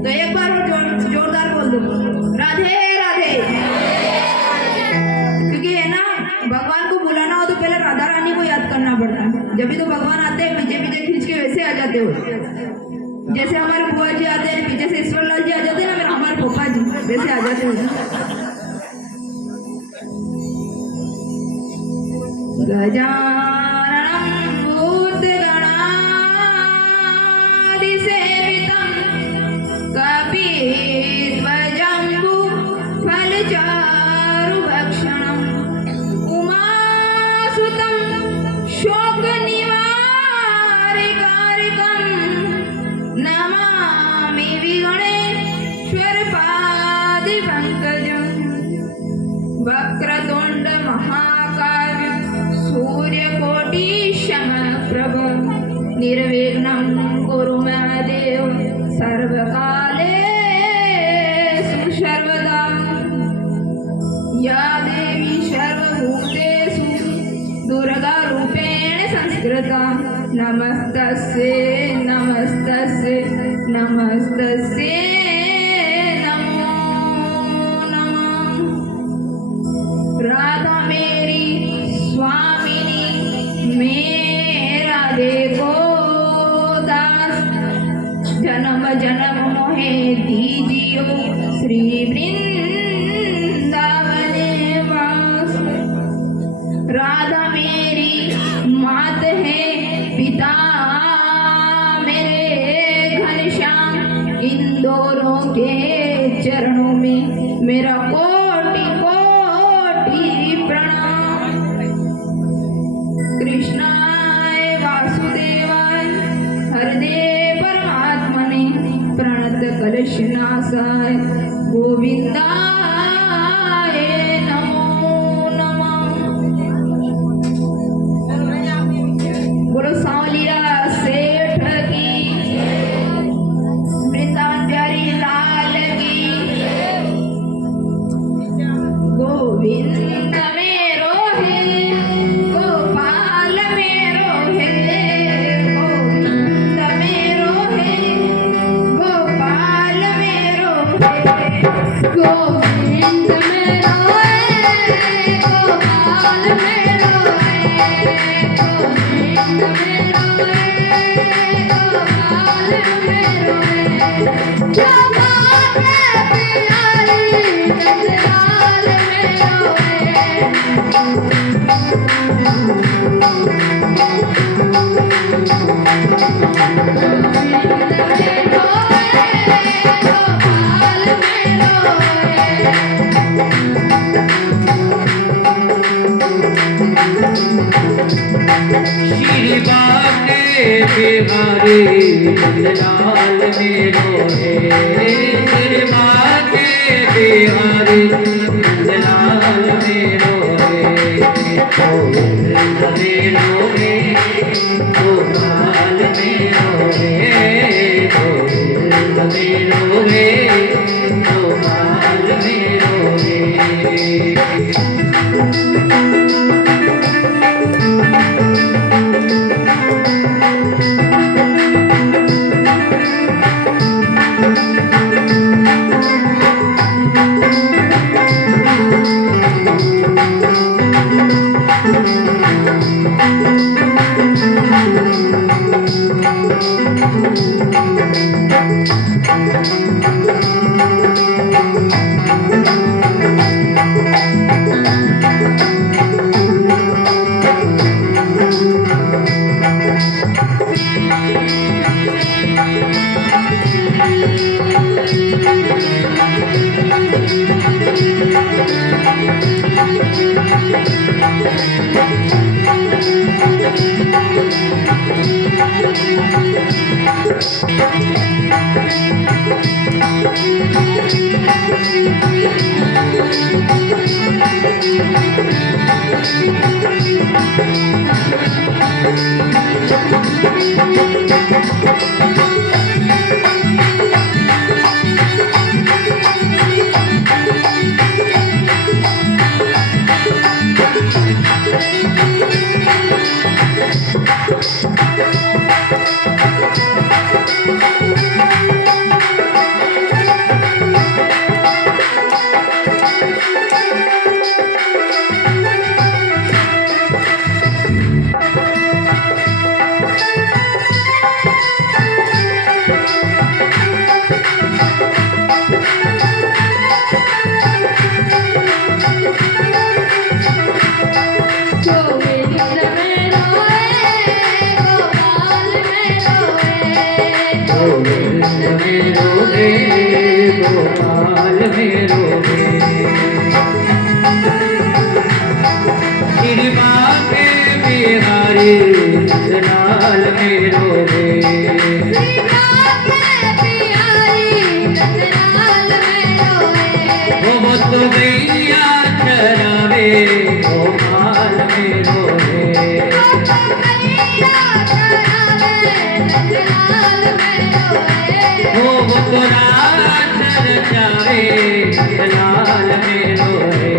तो एक बार और जोरदार बोल दो, राधे राधे। क्योंकि है ना, भगवान को बुलाना हो तो पहले राधा रानी को याद करना पड़ता है, जब भी तो भगवान आते हैं पीछे पीछे खींच के वैसे आ जाते हो। जैसे हमारे बुआ जी आते हैं पीछे से ईश्वरलाल जी आ जाते हैं, फिर हमारे पापा जी वैसे आ जाते हो। गजाननं भूतगणाधिसेवितं कपिध्वजम्बू फलचारुभक्षणम् उमासुतं शोकनिवारकारिकं नमामि विगणेश्वरपादिपङ्कजम्। वक्रतुण्ड महाकाय सूर्यकोटि समप्रभ निर्विघ्नं कुरु मे देव सर्वकालेषु सर्वदा। या देवी सर्वभूतेषु दुर्गा रूपेण संस्कृता नमस्तस्यै नमस्तस्यै नमस्तस्यै नमो नमः। राधा मेरी स्वामिनी मेरा देखो दास, जन्म जन्म मोहे दीजियो श्री वृंदावने वास। राधा मेरी मात है, पिता मेरे घनश्याम, इन दोनों के चरणों में मेरा कोटि कोटि प्रणाम। कृष्णाय वासुदेवाय हरदे परमात्मने प्रणत कलशनाशाय गोविंदाय नमो नमः। बोलो सांवलिया सेठ की, वृंदावन प्यारी लाल की। गोविंद मेरो है, गोपाल मेरो है, गोविंद मेरो है, गोपाल मेरो है। गोविंद मेरो है, गोपाल मेरो है, गोविंद मेरो है, गोपाल मेरो है। जो बात है प्यारी नजराल मेरो है। श्री बाटे बिहारी लाल मेरो है। श्री बाटे बिहारी लाल मेरो है। गोविंद मेरो है, गोपाल मेरो है, गोविंद मेरो है, गोपाल मेरो है। में रोवे गोपाल में रोवे गिरवा के बिहारी नंदलाल में रोवे वो तो गैया चरावे गोपाल में रोवे वो तो रात चरावे नंदलाल में रोवे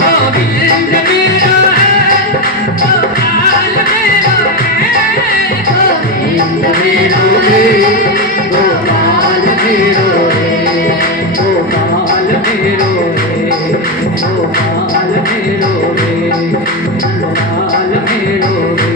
गोविंद मेरा है गोपाल में रोवे गोविंद में रोवे गोपाल में रोवे गोपाल में रोवे गोपाल में रोवे गोपाल में रोवे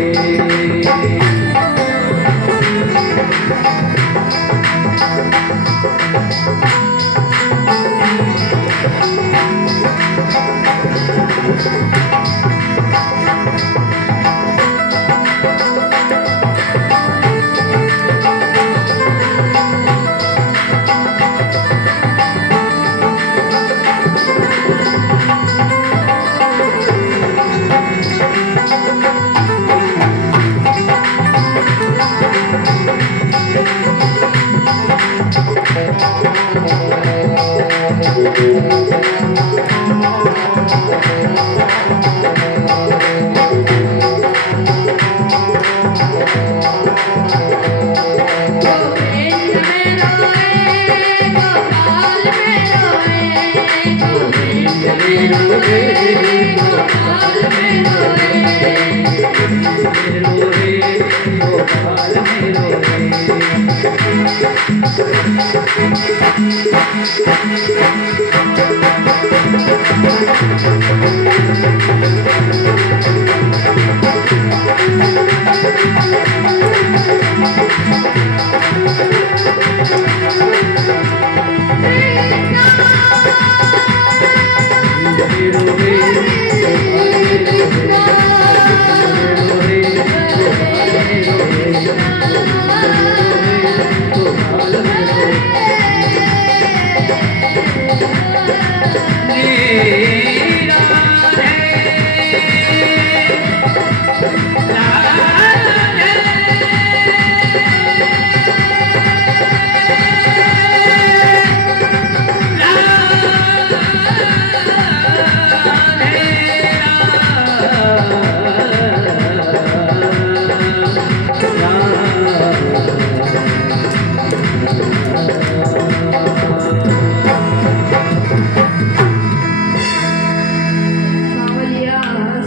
सावलिया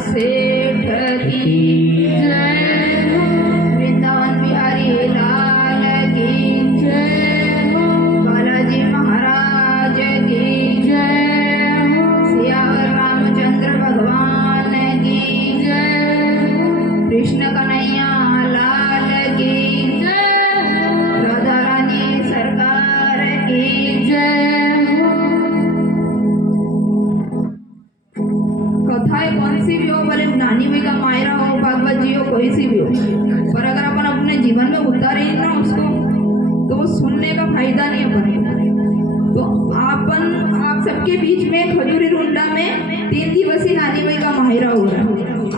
सेठ की वृंदावन बिहारी लाल की बालाजी महाराज की सियावर रामचंद्र भगवान की कृष्ण कन्हैया लाल की राधा रानी सरकार की कथाएं कौन सी भी हो, भले नानी माई का मायरा हो, भागवत जी हो, कोई सी भी हो, पर अगर अपन अपने जीवन में उतारे ही ना उसको, तो वो सुनने का फायदा नहीं अपने। तो आप सबके बीच में खजूरी रुंडा में 3 दिवसीय नानी माई का मायरा हो रहा है।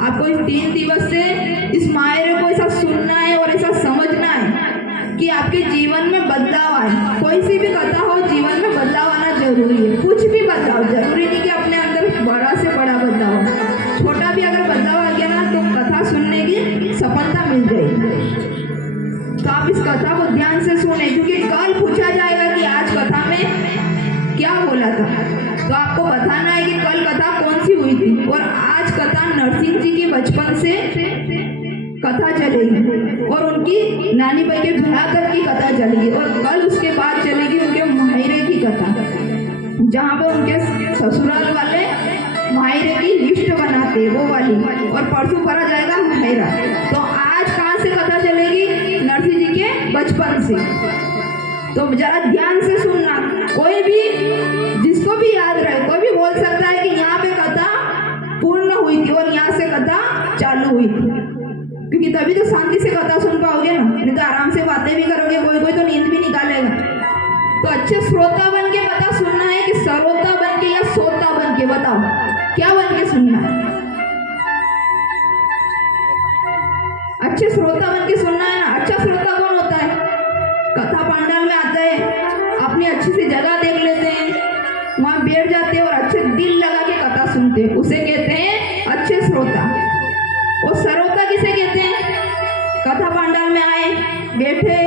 आपको इस 3 दिवस से इस मायरे को ऐसा सुनना है और ऐसा समझना है कि आपके जीवन में बदलाव आए। कोई सी भी कथा हो, जीवन में बदलाव आना जरूरी है। कुछ भी बदलाव, जरूरी नहीं कि अपने अंदर बड़ा से बड़ा बदलाव हो, छोटा भी अगर बदलाव आ गया ना तो कथा सुनने की सफलता मिल जाएगी। तो आप इस कथा को ध्यान से सुने, क्योंकि कल पूछा जाएगा कि आज कथा में क्या बोला था, तो आपको बताना है कि कल कथा कौन सी हुई थी। और आज कथा नरसिंह जी की बचपन से कथा चलेगी और उनकी नानी बाई के भयाकर की कथा चलेगी, और कल उसके बाद चलेगी उनके मायरे की कथा, जहाँ पे उनके ससुराल वाले मायरे की लिस्ट बनाते वो वाली, और परसों भरा जाएगा मायरा। तो आज कहाँ से कथा चलेगी? नरसिंह जी के बचपन से। तो जरा ध्यान से सुनना, कोई भी जिसको भी याद रहे, कोई भी बोल सकता है कि यहाँ पे कथा पूर्ण हुई थी और यहाँ से कथा चालू हुई थी। क्योंकि तभी तो शांति से कथा सुन पाओगे ना, नहीं तो आराम से बातें भी करोगे, कोई कोई तो नींद भी निकालेगा। तो अच्छे श्रोता बन के कथा सुनना है कि सरोता बन के या सोता बन के, बताओ क्या बन के सुनना है? अच्छे श्रोता बन के सुनना है ना। अच्छा श्रोता कौन होता है? कथा पंडाल में आता है, अपनी अच्छी सी जगह देख लेते हैं, वहां बैठ जाते हैं और अच्छे दिल लगा के कथा सुनते हैं, उसे कहते हैं अच्छे श्रोता। और सरोता किसे कहते हैं? कथा पंडाल में आए, बैठे,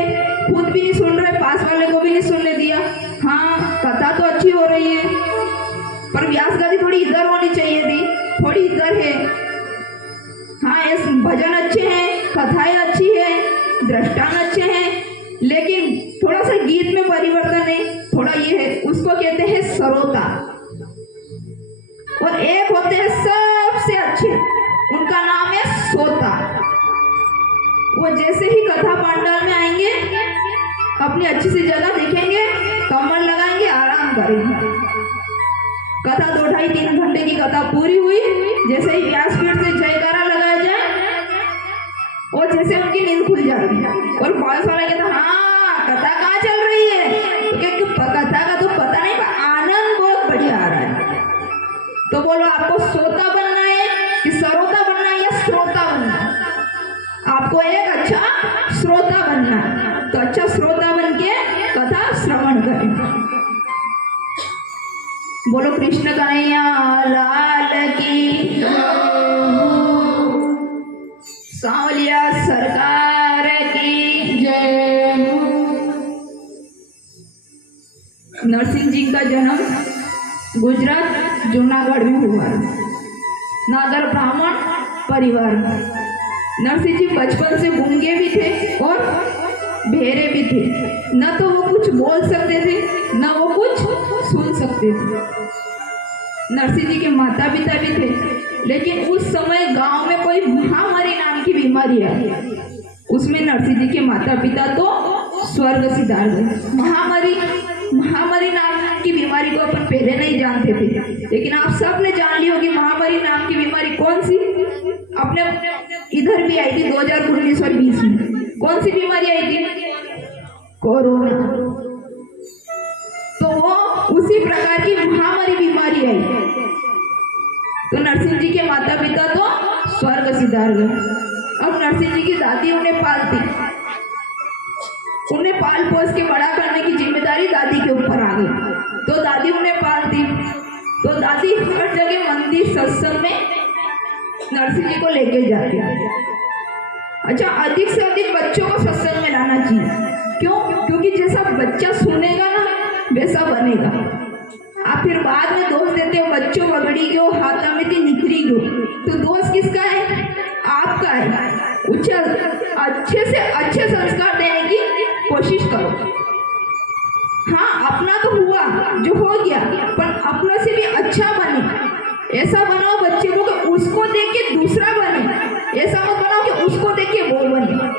खुद भी नहीं सुन रहे, पास वाले को भी नहीं सुनने दिया। हाँ, कथा तो अच्छी हो रही है, पर व्यास गति थोड़ी इधर होनी चाहिए थी, थोड़ी इधर है। हाँ, ये भजन अच्छे हैं, कथाएं अच्छी है, दृष्टान अच्छे हैं, लेकिन थोड़ा सा गीत में परिवर्तन है, थोड़ा ये है, उसको कहते हैं सरोता। और एक होते हैं सबसे अच्छे, उनका नाम है सोता। वो जैसे ही कथा पंडाल में आएंगे, अपनी अच्छी सी जगह देखेंगे, कमर लगाएंगे, आराम करेंगे। कथा 2-2.5-3 घंटे की कथा पूरी हुई, जैसे ही व्यासपीठ से जयकारा लगाया जाए और जैसे उनकी नींद खुल जाती है। और बॉयस वाला कहता हाँ कथा कहाँ चल रही है, तो क्या कथा का तो पता नहीं, पर आनंद बहुत बढ़िया आ रहा है। तो बोलो आपको सोता बनना है कि सरोता बनना है या श्रोता बनना है? आपको एक अच्छा श्रोता बनना है, तो अच्छा श्रोता बन के कथा श्रवण करें। बोलो कृष्ण कन्हैया लाल की, सावलिया सरकार की जय। नरसिंह जी का जन्म गुजरात जूनागढ़ में हुआ। नागर ब्राह्मण परिवार में। नरसिंह जी बचपन से गूंगे भी थे और बहरे भी थे, न तो वो कुछ बोल सकते थे न वो कुछ सुन सकते थे। नरसिंह जी के माता पिता भी थे, लेकिन उस समय गांव में कोई महामारी नाम की बीमारी आई, उसमें नरसिंह जी के माता पिता तो स्वर्ग सिधार गए। महामारी नाम की बीमारी को अपन पहले नहीं जानते थे, लेकिन आप सब ने जान ली होगी महामारी नाम की बीमारी कौन सी। अपने इधर भी आई थी 2019 और 20 में। कौन सी बीमारी आई थी? कोरोना। तो वो उसी प्रकार की महामारी बीमारी आई, तो नरसिंह जी के माता पिता तो स्वर्ग सिधार गए। अब नरसिंह जी की दादी उन्हें पालती, उन्हें पाल पोस के बड़ा करने की जिम्मेदारी दादी के ऊपर आ गई। तो दादी उन्हें पालती, तो दादी हर जगह मंदिर सत्संग में नरसिंह जी को लेके जाती। अच्छा, अधिक से अधिक बच्चों को सत्संग में लाना चाहिए। क्यों? क्योंकि जैसा बच्चा सुनेगा ना वैसा बनेगा। आप फिर बाद में दोष देते हो बच्चों बगड़ी गयो, हाथा में थी निखरी गयो, तो दोष किसका है? आपका है। अच्छे से अच्छे संस्कार देने की कोशिश करो। हाँ, अपना तो हुआ जो हो गया, पर अपनों से भी अच्छा बने। ऐसा बनाओ बच्चे को कि उसको देख के दूसरा बने, ऐसा मत बनाओ कि उसको देख के वो बने।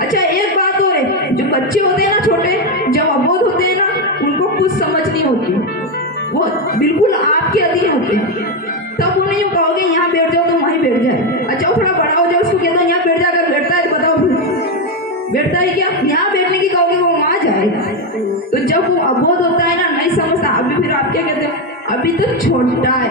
अच्छा, एक बात और है, जो बच्चे होते हैं ना छोटे, जब अबोध होते हैं ना, उनको कुछ समझ नहीं होती, वो बिल्कुल आपके अधीन होते हैं। तब उन्हें यूँ कहोगे यहाँ बैठ जाओ तो वहीं बैठ जाए। अच्छा, थोड़ा बड़ा हो जाए, उसको कहता हूँ यहाँ बैठ जा, अगर बैठता है तो बताओ बैठता है क्या? यहाँ बैठने की कहोगे वो वहाँ जाएगा। तो जब वो अबोध होता है ना, नहीं समझता, अभी फिर आप क्या कहते हो? अभी तो छोटा है,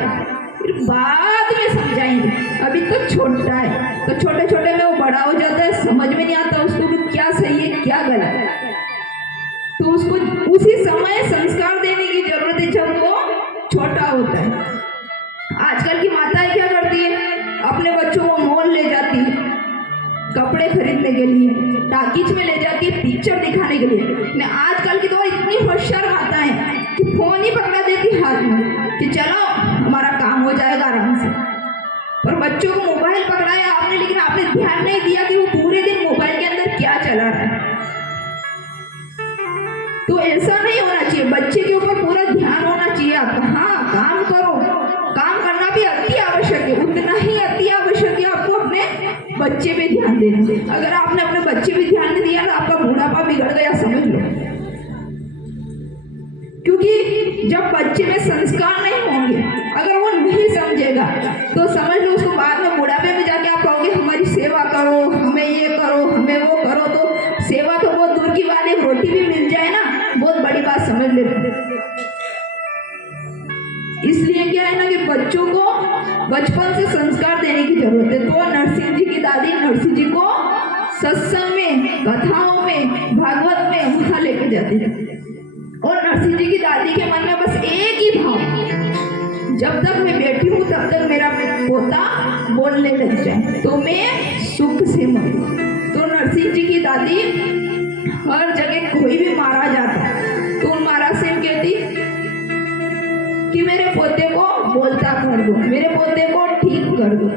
फिर बाद में समझाएंगे, अभी तो छोटा है। तो छोटे छोटे में वो बड़ा हो जाता है, समझ में नहीं आता उसको कि क्या सही है क्या गलत है। तो उसको उसी समय संस्कार देने की जरूरत है जब वो छोटा होता है। आजकल की माताएं क्या करती है? अपने बच्चों को मॉल ले जाती है कपड़े खरीदने के लिए, टाकीज में ले जाती है पिक्चर दिखाने के लिए। आजकल की तो इतनी होशियार माताएं हैं कि फोन ही पकड़ा देती हाथ में कि चलो हमारा काम हो जाएगा आराम से। पर बच्चों को मोबाइल पकड़ाया आपने, लेकिन आपने ध्यान नहीं दिया कि वो पूरे दिन मोबाइल के अंदर क्या चला रहा है। तो ऐसा नहीं होना चाहिए, बच्चे के ऊपर पूरा ध्यान होना चाहिए आपका। हाँ, काम करो, काम करना भी अति आवश्यक है, उतना ही अति आवश्यक है आपको अपने बच्चे पे ध्यान देना। अगर आपने अपने बच्चे पे ध्यान नहीं दिया तो आपका बुढ़ापा बिगड़ गया, समझ लो। क्योंकि जब बच्चे में संस्कार नहीं होंगे, अगर वो नहीं समझेगा, तो समझ लो उसको बाद में बुढ़ापे में जाके आप बचपन से संस्कार देने की जरूरत है। तो नरसिंह जी की दादी नरसिंह जी को सत्संग में, कथाओं में, भागवत में वहां लेके जाती थी। और नरसिंह जी की दादी के मन में बस एक ही भाव, जब तक मैं बैठी हूँ तब तक मेरा पोता बोलने लग जाए तो मैं सुख से मरूं। तो नरसिंह जी की दादी हर जगह कोई भी मारा जाता तो उन महाराज से कहती कि मेरे पोते को बोलता कर दो, मेरे पोते को ठीक कर दो।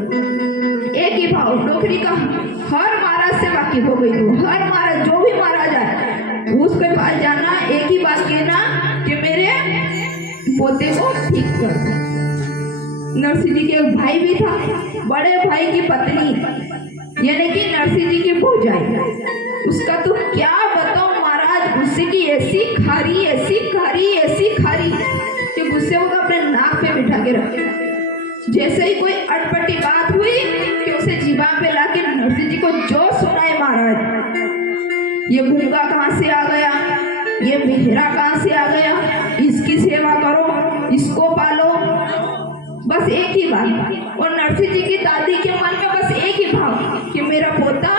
एक ही भाव, नौकरी का हर महाराज से वाकिफ हो गई। तो हर महाराज जो भी मारा जाए उसके पास जाना, एक ही बात कहना कि मेरे पोते को ठीक कर दो। नरसिंह जी के एक भाई भी था, बड़े भाई की पत्नी यानी कि नरसिंह जी की भौजाई, उसका तो क्या बताओ महाराज, गुस्से की ऐसी खारी ऐसी खारी ऐसी खारी कि गुस्से को अपने नाक पे बिठा के रखे। जैसे ही कोई अटपटी बात हुई कि उसे जीवा पे लाके नरसिंह जी को जो सुनाए महाराज, ये गूंगा कहाँ से आ गया, ये बहरा कहाँ से आ गया, इसकी सेवा करो, इसको पालो, बस एक ही बात। और नरसिंह जी की दादी के मन में बस एक ही भाव कि मेरा पोता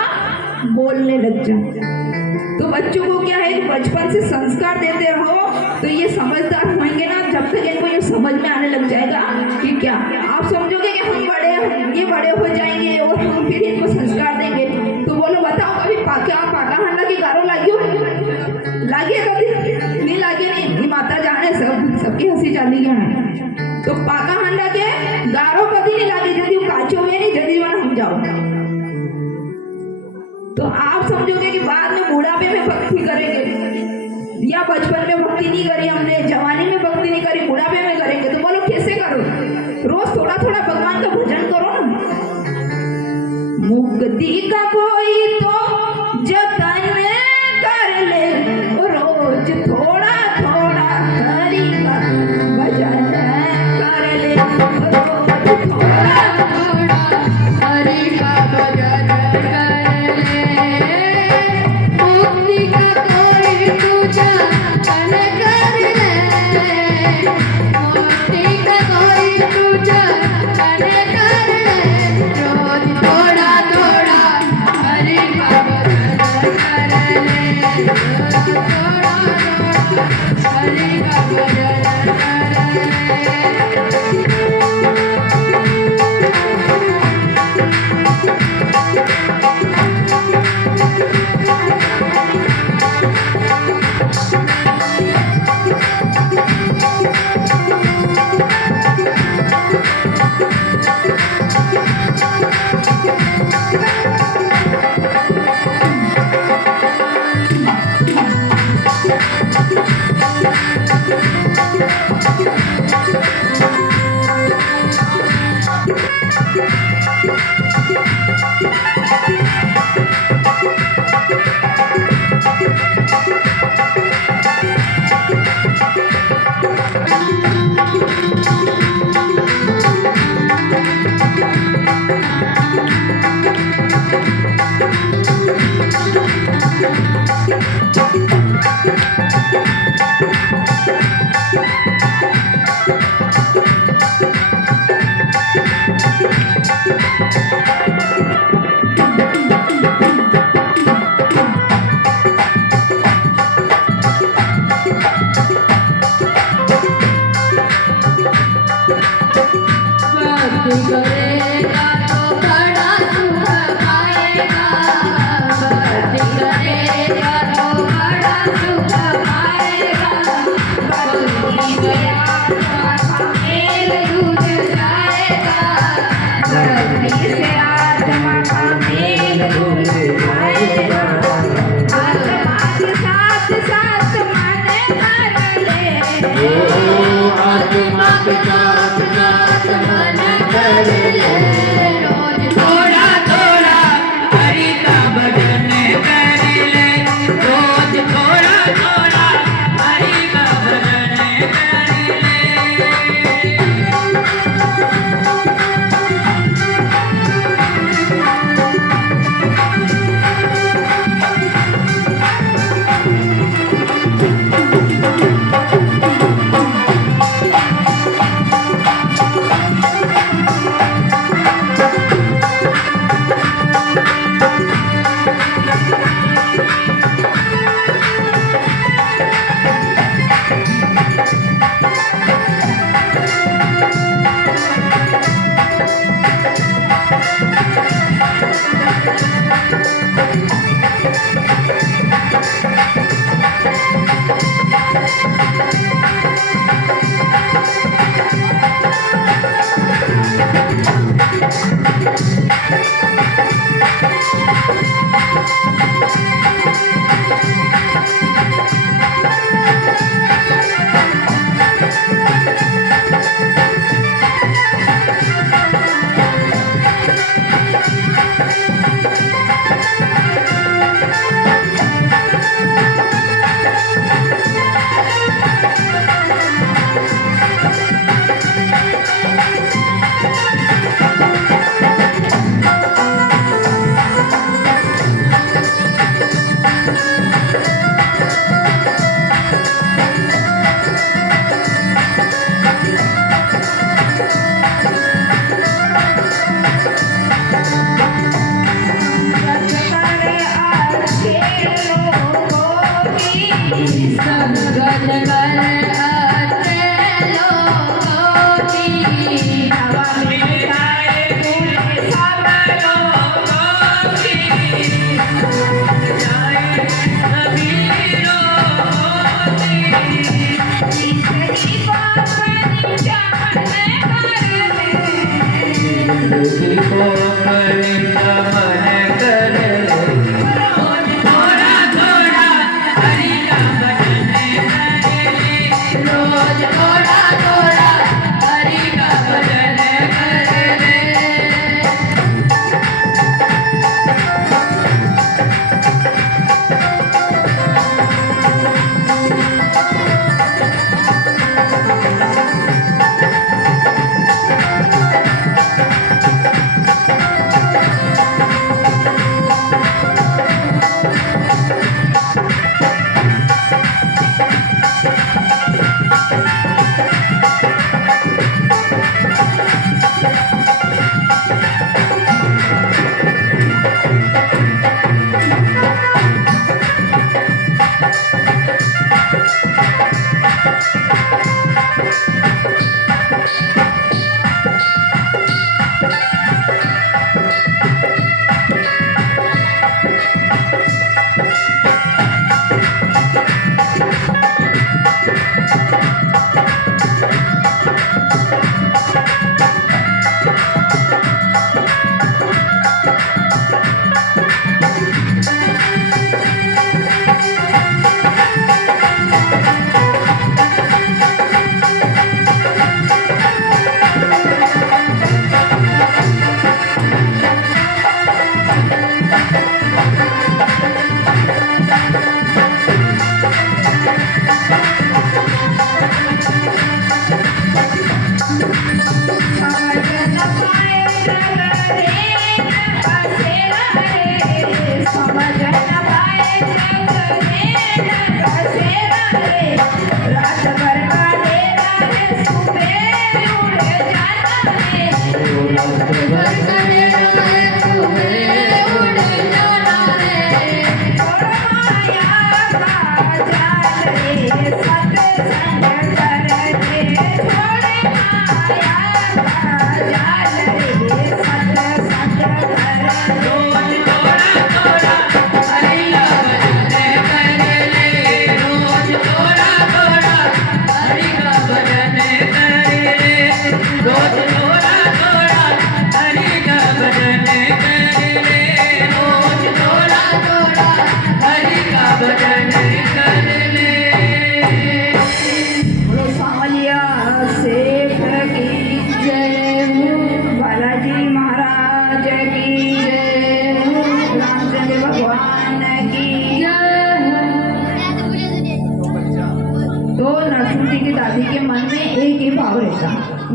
बोलने लग जाए। तो बच्चों को क्या है, बचपन से संस्कार देते रहो तो ये समझदार होंगे ना। जब तक इनको ये समझ में आने लग जाएगा कि क्या, आप समझोगे कि हम ये बड़े हो जाएंगे और हम फिर इनको संस्कार देंगे। तो बोलो बताओ, कभी पाका हंडा की गारो लागी कभी नहीं लागे? नहीं, माता जाने सबकी हंसी चाली है। तो पाका हंडा के गारो कभी नहीं लागे यदि काचो में नहीं जल्दी मन हम जाओ। तो आप समझोगे कि बाद में बुढ़ापे में भक्ति करेंगे या बचपन में भक्ति नहीं करी हमने, जवानी में भक्ति नहीं करी, बुढ़ापे में करेंगे। तो बोलो कैसे करो? रोज थोड़ा थोड़ा भगवान का भजन करो ना। मुक्ति का कोई तो जतन कर ले, रोज थोड़ा थोड़ा हरि का भजन कर ले, रोज थोड़ा थोड़ा हरि का भजन कर ले। मुक्ति का कोई तो जतन कर ले, मुक्ति का कोई तो जतन कर ले, रोज थोड़ा थोड़ा हरि का भजन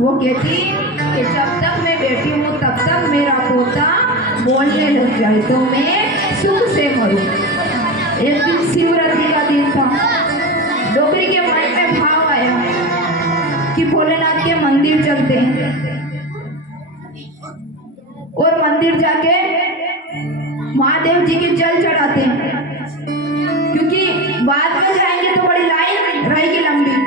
वो कहती कि जब तक मैं बैठी हूँ तब तक मेरा पोता बोलने लग जाए तो मैं सुख से मरूं। एक दिन शिवरात्रि का दिन था। डोगरी के मन में भाव आया कि भोलेनाथ के मंदिर चलते हैं और मंदिर जाके महादेव जी के जल चढ़ाते हैं, क्योंकि बाद में जाएंगे तो बड़ी लाइन रहेगी लंबी।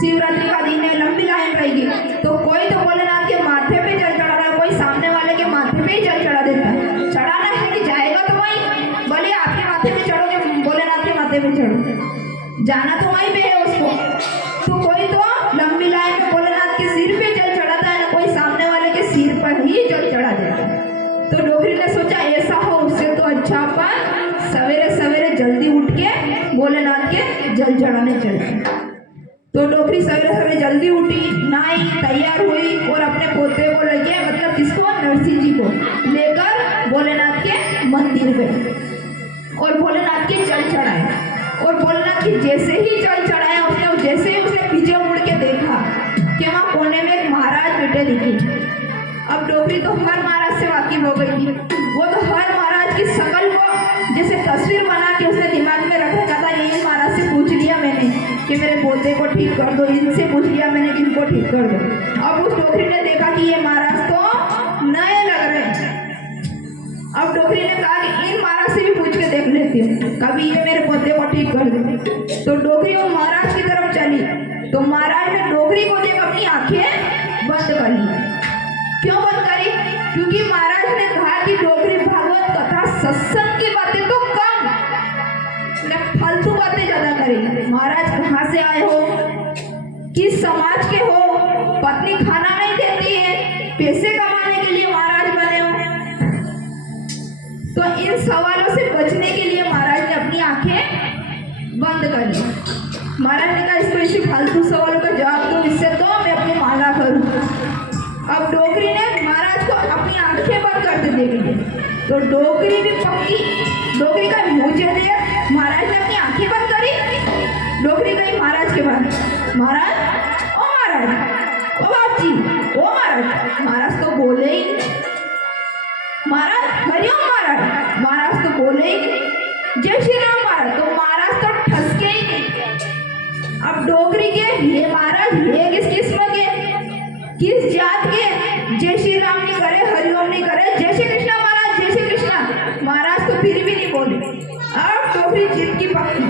शिवरात्रि का दिन है, लंबी लाइन रहेगी, तो कोई तो भोलेनाथ के माथे पे जल चढ़ा रहा है, कोई सामने वाले के माथे पे ही जल चढ़ा देता है। चढ़ाना है कि जाएगा तो वहीं, बोले आपके माथे पे चढ़ोगे, भोलेनाथ के माथे पे चढ़ो, जाना तो वहीं पे है उसको। तो कोई तो लंबी लाइन में भोलेनाथ के सिर पे जल चढ़ाता है ना, कोई सामने वाले के सिर पर ही जल चढ़ा देता है। तो डोगरी ने सोचा ऐसा हो उससे तो अच्छा अपन सवेरे सवेरे जल्दी उठ के भोलेनाथ के जल चढ़ाने चले। तो डोगरी सवेरे सवेरे जल्दी उठी, नहाई, तैयार हुई और अपने पोते को लेके, मतलब किसको, नरसिंह जी को लेकर भोलेनाथ के मंदिर गए और भोलेनाथ के जल चढ़ाए। और भोलेनाथ की जैसे ही जल चढ़ाया उसने, जैसे ही उसने पीछे मुड़ के देखा कि वहाँ कोने में एक महाराज बैठे दिखे। अब डोगरी तो हर महाराज से वाकिफ हो गई थी। वो तो हर महाराज की शकल को जैसे तस्वीर बना के उसने दिमाग में रख रखा था। यही महाराज से पूछ लिया मैंने कि मेरे पोते को ठीक कर दो, इनसे पूछ लिया मैंने कि इनको ठीक कर दो। अब उस डोगरी ने देखा कि ये महाराज तो नए लग रहे हैं। अब डोगरी ने कहा कि इन महाराज से भी पूछ के देख लेती हूँ, कभी ये मेरे पोते को ठीक कर दे। तो डोगरी वो महाराज की तरफ चली, तो महाराज ने डोगरी को देख अपनी आंखें बंद कर ली। क्यों बंद करी? क्योंकि महाराज ने कहा कि डोगरी भागवत कथा सत्संग की बातें तो कम, फालतू बातें ज्यादा करेगी। महाराज कहाँ से आए हो, किस समाज के हो, पत्नी खाना नहीं देती है, पैसे कमाने के लिए महाराज बने हो। तो इन सवालों से बचने के लिए महाराज ने अपनी आंखें बंद कर ली। महाराज ने कहा इसको इसी फालतू सवालों का जवाब दो, इससे तो मैं अपनी माला करूँ। अब डोगरी ने महाराज को अपनी आंखें बंद करते देखे, तो डोगरी भी पक्की, डोगरी का मुझे देख, महाराज ने अपनी आंखें बंद करी। डोगरी गई महाराज के पास, महाराज, ओ महाराज, ओ बाप जी, ओ महाराज। महाराज तो बोले ही, महाराज हरिओम महाराज, महाराज तो बोले ही, जय श्री राम महाराज, तो महाराज तो ठसके ही नहीं। अब डोगरी के ये महाराज ये किस किस्म के, किस जात के, जय श्री राम नहीं करे, हरिओम नहीं करे, जय श्री कृष्णा महाराज, जय श्री कृष्णा महाराज तो फिर भी नहीं बोले। अब डोगरी जिद की पक्की,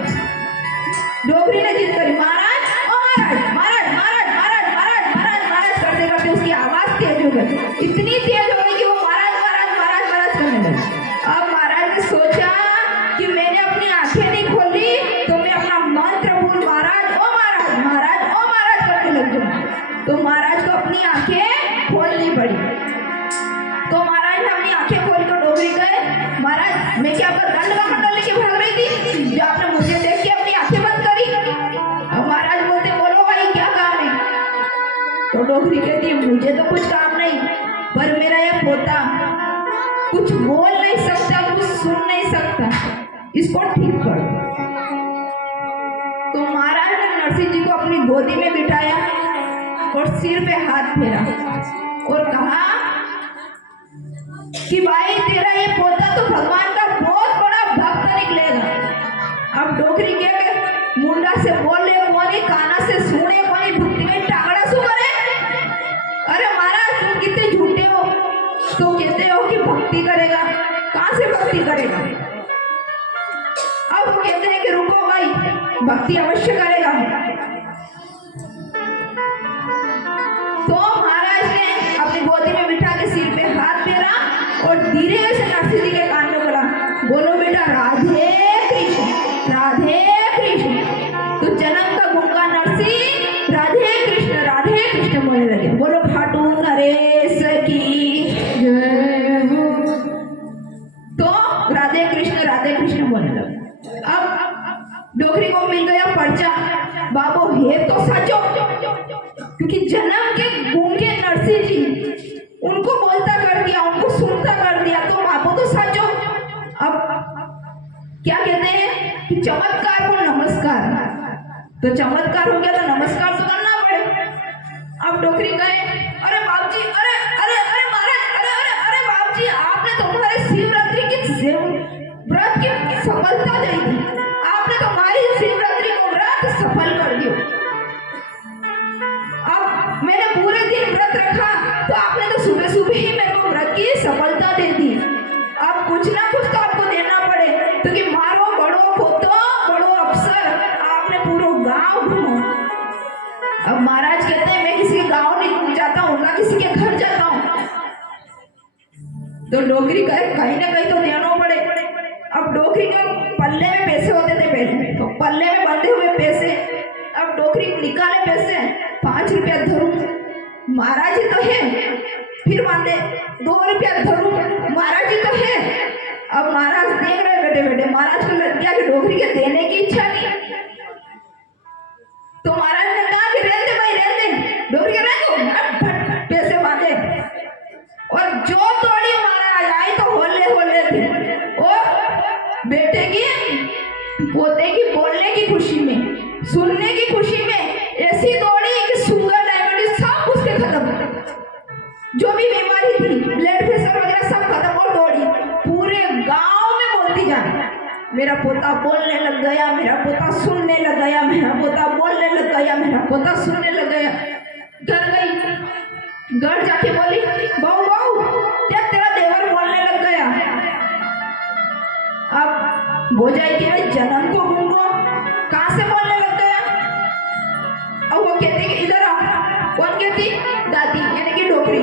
डोगरी ने जिद करी, महाराज, ओ महाराज, महाराज, महाराज, महाराज, महाराज, महाराज, महाराज करते करते उसकी आवाज तेज हो गई, इतनी तेज हो गई कि वो महाराज महाराज महाराज महाराज करने लगी। अब महाराज ने सोचा कि मैंने अपनी आंखें नहीं खोली तो मैं अपना मंत्र बोल, महाराज, ओ महाराज, महाराज, ओ महाराज करने लग जाऊँ। तो महाराज को अपनी आंखें खोलनी पड़ी। तो महाराज ने अपनी आंखें खोल कर डोगरी गए, महाराज मैं क्या आपका दंड का मंडल लेके भाग रही थी जो आपने मुझे देख के अपनी आंखें बंद करी। अब महाराज बोलते बोलो भाई क्या काम है। तो डोगरी कहती मुझे तो कुछ काम नहीं, पर मेरा ये पोता कुछ बोल नहीं सकता, कुछ सुन नहीं सकता, इसको ठीक कर दो। तो महाराज ने नरसिंह जी को अपनी गोदी में बिठाया और सिर पे हाथ फेरा और कहा कि भाई तेरा ये पोता तो भगवान का बहुत बड़ा भक्त निकलेगा। अब डोगरी के मुंडा से बोले कोनी, काना से सुने कोनी, भक्ति में टांगड़ा सु करे। अरे महाराज तुम कितने झूठे हो, तो कहते हो कि भक्ति करेगा, कहाँ से भक्ति करेगा। अब वो कहते हैं कि रुको भाई, भक्ति अवश्य करेगा। तो महाराज ने अपनी गोदी में बिठा के सिर पे हाथ फेरा और धीरे से नरसिंह जी के कान में बोला, बोलो बेटा राधे कृष्ण, राधे कृष्ण। तो जन्म का गुंगा नरसिंह राधे कृष्ण बोलने लगे। बोलो खाटू नरेश की जय हो। तो राधे कृष्ण बोलने लगे। अब डोगरी को मिल गया पर्चा, बाबो हे तो सचो, क्योंकि जन्म के गूंगे नरसिंह जी उनको बोलता कर दिया, उनको सुनता कर दिया, तो बाबो तो सचो। अब क्या कहते हैं कि चमत्कार को नमस्कार, तो चमत्कार हो गया तो नमस्कार तो करना पड़े। अब अब डोकरी कहे, अरे बाप जी, अरे अरे अरे महाराज, अरे अरे अरे बाप जी, आपने तो हमारे शिवरात्रि की व्रत की सफलता दे दी, आपने तो हमारी शिवरात्रि को व्रत सफल कर दिया। अब मैंने पूरे दिन व्रत रखा तो आपने तो सुबह सुबह ही मेरे को व्रत की सफलता दे दी। अब कुछ ना कुछ तो आपको देना पड़े, क्योंकि मारो बड़ो पोतो बड़ो अफसर, आपने पूरा गांव घूमा। अब महाराज कहते हैं मैं किसी के गांव नहीं जाता हूँ, ना किसी के घर जाता हूँ, तो डोकरी कहीं ना कहीं तो देना पड़े। अब डोकरी के पल्ले में पैसे होते थे पहले, तो पल्ले में बंधे हुए पैसे, अब डोकरी निकाले पैसे, 5 रुपया धरूं, महाराज जी तो है, फिर बांधे 2 रुपया धरूं, महाराज जी तो है। अब महाराज देख रहे बेटे बेटे, महाराज को लग गया कि डोकरी के देने की इच्छा नहीं, तो महाराज ने कहा कि रहने दे भाई, रहने दे, डोकरी के रहने दो, पैसे बांधे। और जो तोड़ी महाराज आई तो होले होले थे, और बेटे की पोते की बोलने की खुशी में, सुनने की खुशी में ऐसी दौड़ी कि शुगर डायबिटीज सब उसके खत्म, जो भी बीमारी थी ब्लड प्रेशर वगैरह सब खत्म, और दौड़ी पूरे गांव में बोलती जाए, मेरा पोता बोलने लग गया, मेरा पोता सुनने लग गया, मेरा पोता बोलने लग गया, मेरा पोता सुनने लग गया। घर गई, घर जाके बोली, बहू बहू क्या तेरा देवर बोलने लग गया। अब भोजाई के भाई जन्म को घूमो, कहाँ से बोलने लग गया। अब वो कहते कि इधर आओ, कौन कहती, दादी यानी कि डोकरी,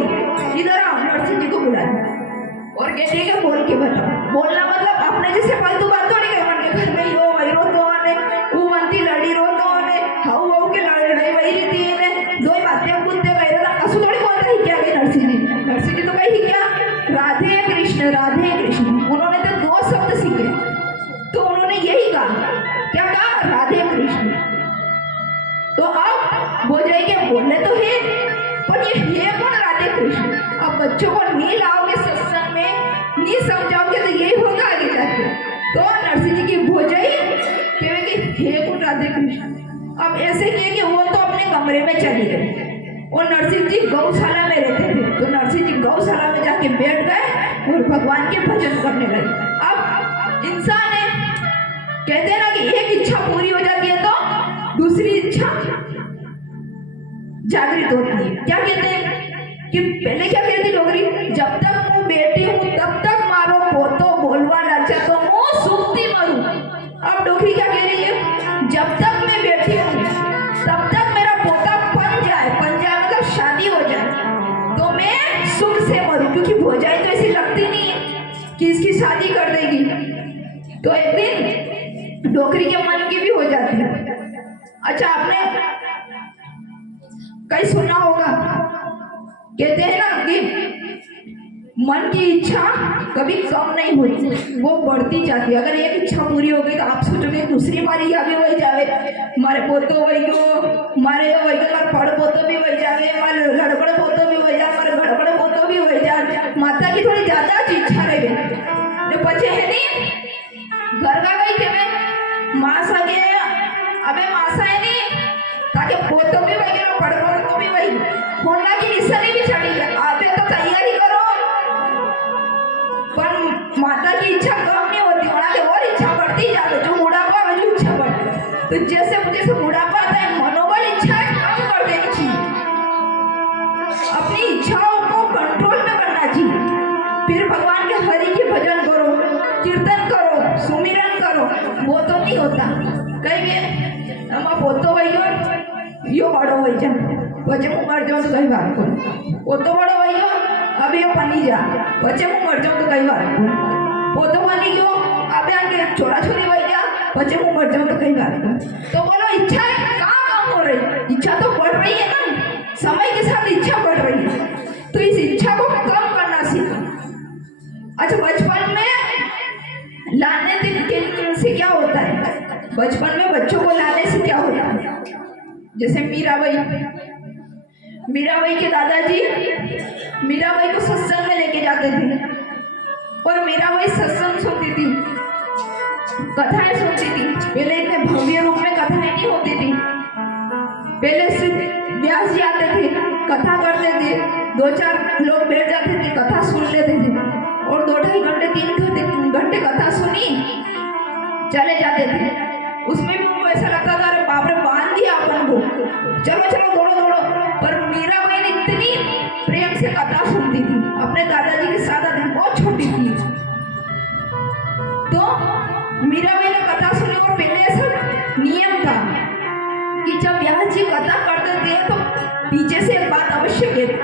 इधर आओ, नरसिंह जी को बुला, और कहती है बोल के बताओ। बोलना मतलब अपने जैसे फालतू बात थोड़ी कर के घर में यो वही रो तो आने, वो बनती लड़ी रो तो आने, हाउ हाउ के लड़ाई वही रहती है, दो ही बातें कुत्ते वही ना, असु थोड़ी बोलता ही क्या गई नरसिंह जी। नरसिंह जी तो कही क्या, राधे कृष्ण राधे कृष्ण, उन्होंने तो 2 शब्द सीखे, तो उन्होंने यही कहा, क्या कहा, राधे कृष्ण। तो अब भोजाई के बोलने तो है, पर ये है कौन, राधे कृष्ण। अब बच्चों को नहीं लाओगे सत्संग में, नहीं समझाओगे तो यही होगा आगे जाके। तो नरसिंह जी की भोजाई कहेगी हे कौन राधे कृष्ण। अब ऐसे किए कि वो तो अपने कमरे में चली गई, और नरसिंह जी गौशाला में रहते थे, तो नरसिंह जी गौशाला में जाके बैठ गए और भगवान के भजन करने लगे। अब इंसान है, कहते हैं ना कि एक इच्छा पूरी हो जाती है तो दूसरी इच्छा जागृत होती है। क्या कहते हैं कि पहले क्या कहती डोगरी, जब तक मैं बेटी हूँ तब तक मारो पोतो बोलवा लाचा तो मैं सुखती मरूं। अब डोगरी क्या कह रही है, जब तक मैं बेटी हूँ तब तक मेरा पोता बन जाए मतलब शादी हो जाए तो मैं सुख से मरूं, क्योंकि भोजाई तो ऐसी लगती नहीं है कि इसकी शादी कर देगी। तो एक दिन डोगरी के मन की भी हो जाती है। अच्छा, आपने कहीं सुना होगा, कहते हैं ना कि मन की इच्छा कभी कम नहीं होती, वो बढ़ती जाती है। अगर एक इच्छा पूरी हो गई तो आप सोचोगे दूसरी बारी आगे वही जावे, मारे पोतो वही गो, मारे वही गो, मारे पड़ पोतो भी वही जावे, मारे लड़बड़ पोतो भी वही जाए, मारे गड़बड़ पोतो भी वही जाए। माता की थोड़ी ज्यादा इच्छा रही तो बचे है नहीं, घर का गई थे मैं मास आ गया, अबे मासा है नहीं ताकि पोतो भी वही गया, पड़ पोतो भी वही, होना की निशानी भी चढ़ी है, आते तो तैयारी करो। पर माता की इच्छा कम नहीं होती, वहां के और इच्छा बढ़ती जाती, जो बुढ़ापा वाली इच्छा बढ़ती। तो जैसे जैसे बुढ़ापा आता है मनोबल इच्छाएं कम कर देनी चाहिए, अपनी इच्छाओं को कंट्रोल में करना चाहिए। फिर भगवान के हरि के भजन करो, कीर्तन करो, सुमिरन करो, वो तो नहीं होता। कहीं हम पोतो वही हो यो बड़ो वही जा बच्चे मुँह मर जाओ तो कई बार को पोतो बड़ो वही हो, अभी यो बनी जा बच्चे मुँह मर जाओ तो कई बार को पोतो बनी क्यों, अबे आगे छोरा छोरी वही जा बच्चे मुँह मर जाओ तो कई बार को। तो बोलो इच्छा कहाँ कम हो रही, इच्छा तो बढ़ रही है ना, समय के साथ इच्छा बढ़ रही है, तो इस इच्छा को कम करना सीखो। अच्छा, बचपन में लाने के से क्या होता है, बचपन में बच्चों को लाने से क्या होता है, जैसे मीराबाई के दादाजी मीराबाई को सत्संग में लेके जाते थे, और मीराबाई सत्संग सुनती थी, कथाएं सुनती थी। पहले इतने भव्य रूप में कथाएं नहीं होती थी, पहले से व्यास जी आते थे, कथा करते थे, 2-4 लोग बैठ जाते थे, कथा सुन लेते थे और 2-2.5 घंटे 3 घंटे कथा सुनी चले जाते थे। उसमें भी उनको ऐसा लगता था अरे बाप रे बांध दिया अपन को, चलो चलो दौड़ो दौड़ो। पर मीरा बहन इतनी प्रेम से कथा सुनती थी, अपने दादाजी के साथ आती, बहुत छोटी थी। तो मीरा बहन ने कथा सुनी और पहले ऐसा नियम था कि जब व्यास जी कथा करते थे तो पीछे से एक बात अवश्य कहते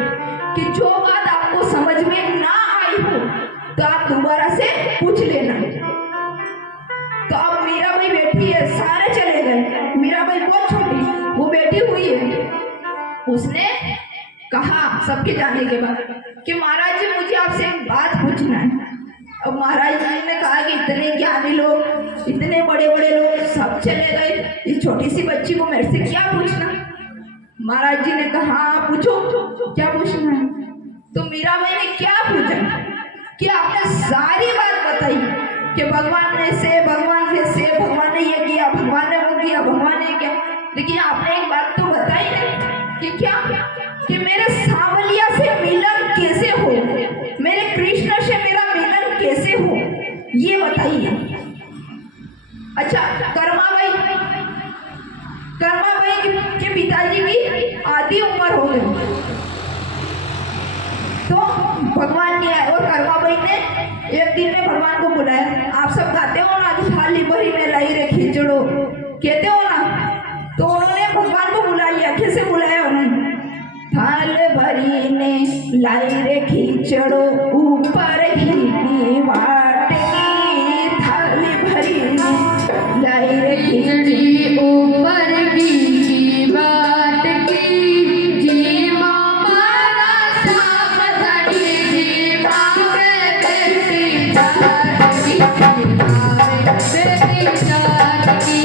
कि जो बात आपको समझ में ना आई हो तो आप दोबारा से पूछ लेना। तो अब मीराबाई बैठी है, सारे चले गए, मीराबाई बहुत छोटी वो बैठी हुई है। उसने कहा सबके जाने के बाद कि महाराज जी मुझे आपसे एक बात पूछना है। अब महाराज जी ने कहा कि इतने ज्ञानी लोग, इतने बड़े बड़े लोग सब चले गए, इस छोटी सी बच्ची को मेरे से क्या पूछना। महाराज जी ने कहा हाँ पूछो, क्या पूछना है। तो मीराबाई ने क्या पूछा कि आपने सारी बात बताई कि भगवान ने से, भगवान कैसे, भगवान ने ये किया, भगवान ने वो किया, भगवान ने क्या, लेकिन आपने एक बात तो बताई नहीं कि क्या, कि मेरे सांवलिया से मिलन कैसे हो, मेरे कृष्ण से मेरा मिलन कैसे हो, ये बताइए। अच्छा, कर्माबाई के पिताजी की आधी उम्र हो गई तो भगवान नहीं आए, और कर्माबाई ने एक दिन में भगवान को बुलाया। आप सब गाते हो ना, थाली भरी ने लाई रे खींचड़ो, कहते हो ना। तो उन्होंने भगवान को बुला लिया। कैसे बुलाया उन्होंने? थाल भरी ने लाई रे खींचड़ो, ऊपर घी वाटकी, थाली भरी ने लाई रे खींचड़ी, ऊपर घी वाटकी, जी मारा सावधानी, जी मारे बेटी जाटकी, बेटी जाटकी।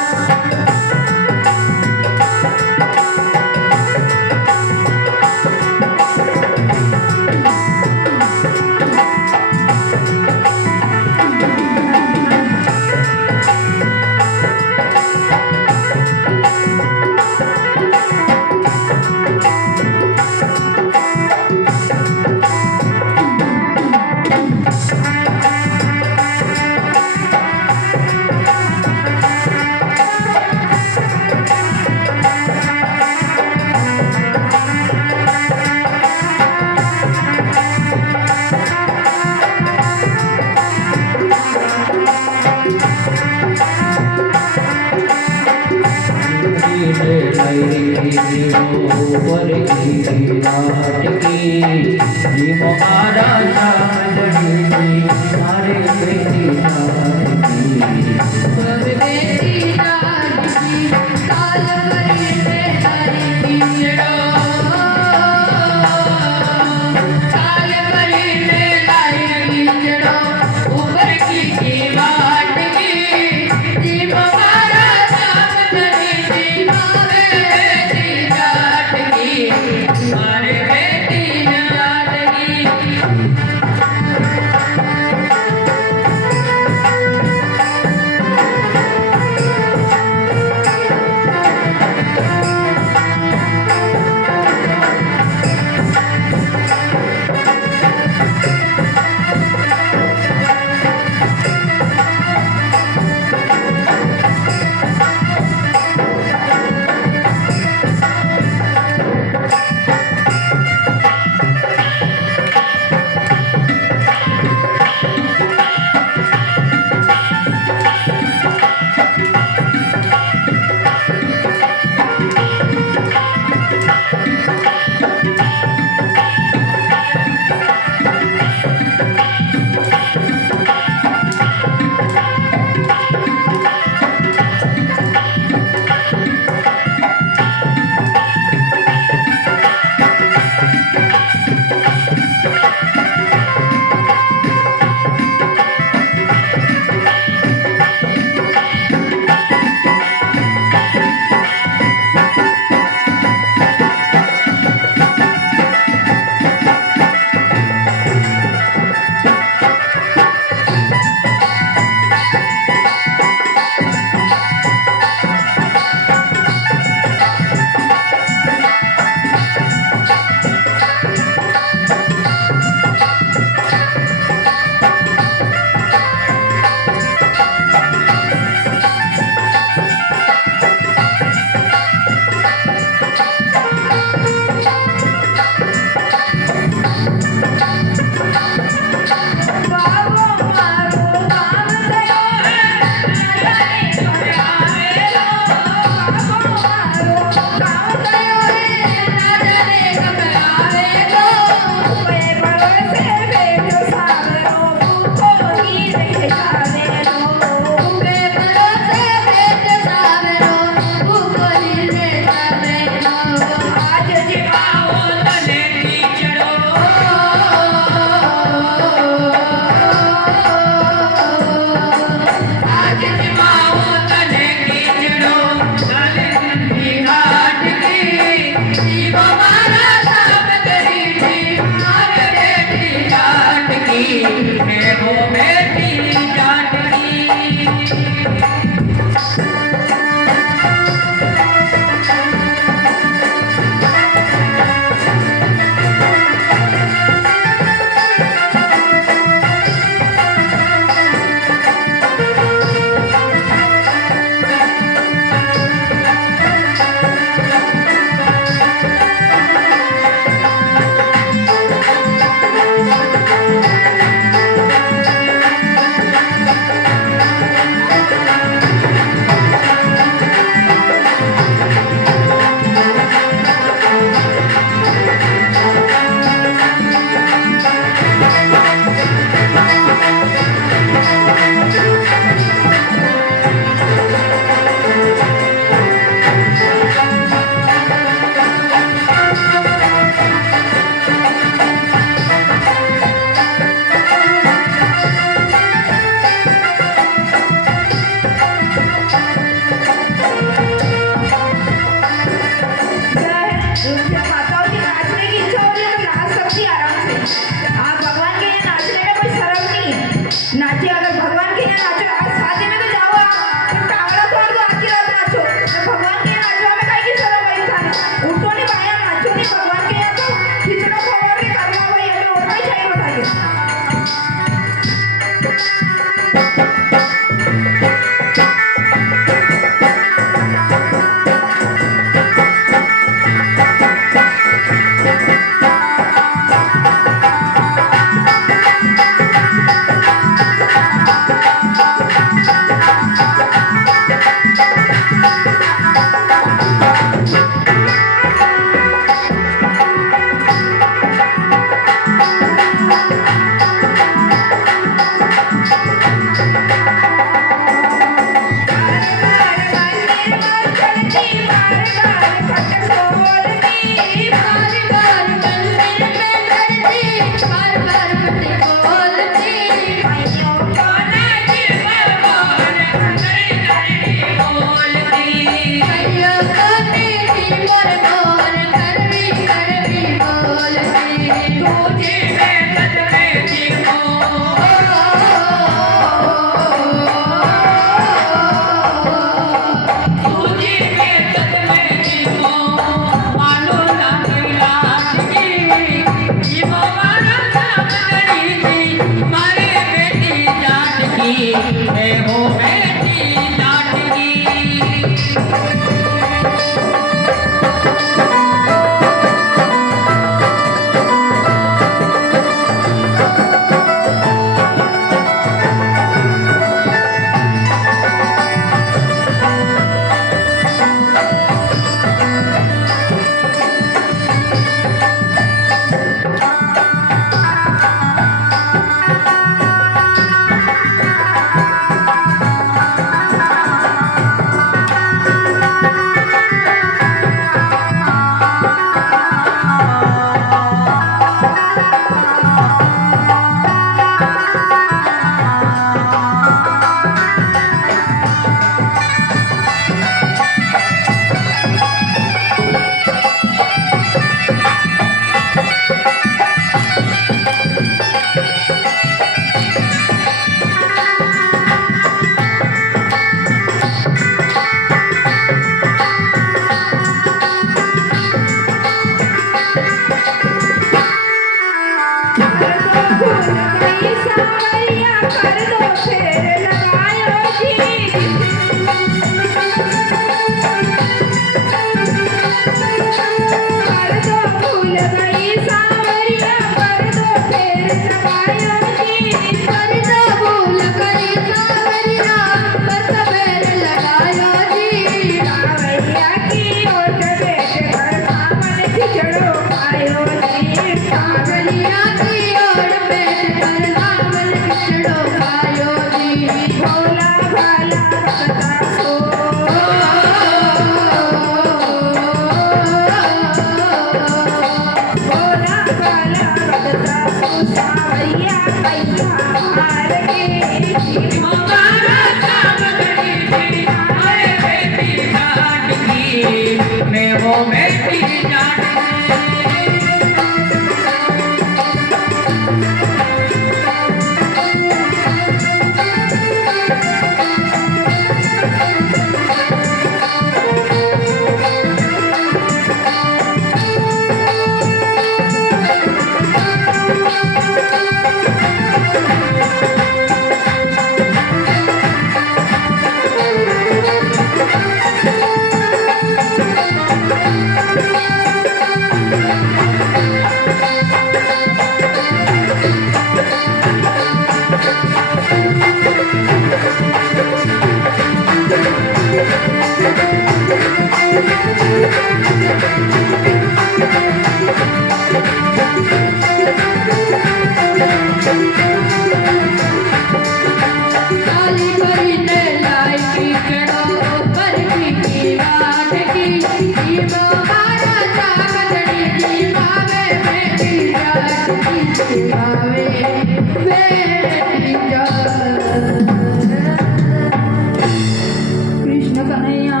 कृष्ण कन्हैया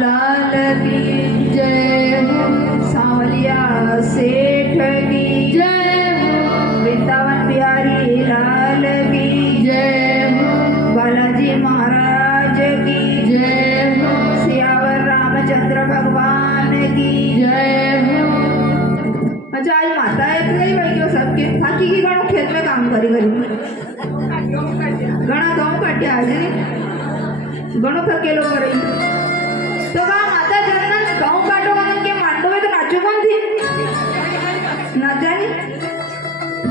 लाल की जय, सांवलिया सेठ की जय, वृंदावन बिहारी लाल કરી ઘણા ઘઉં કાઢ્યા આજે ઘણો થકેલો કરે તો કા માતા જન્મ ઘઉં કાઢવાનું કે માંડવે તો નાચ્યો કોણ થી નાચાની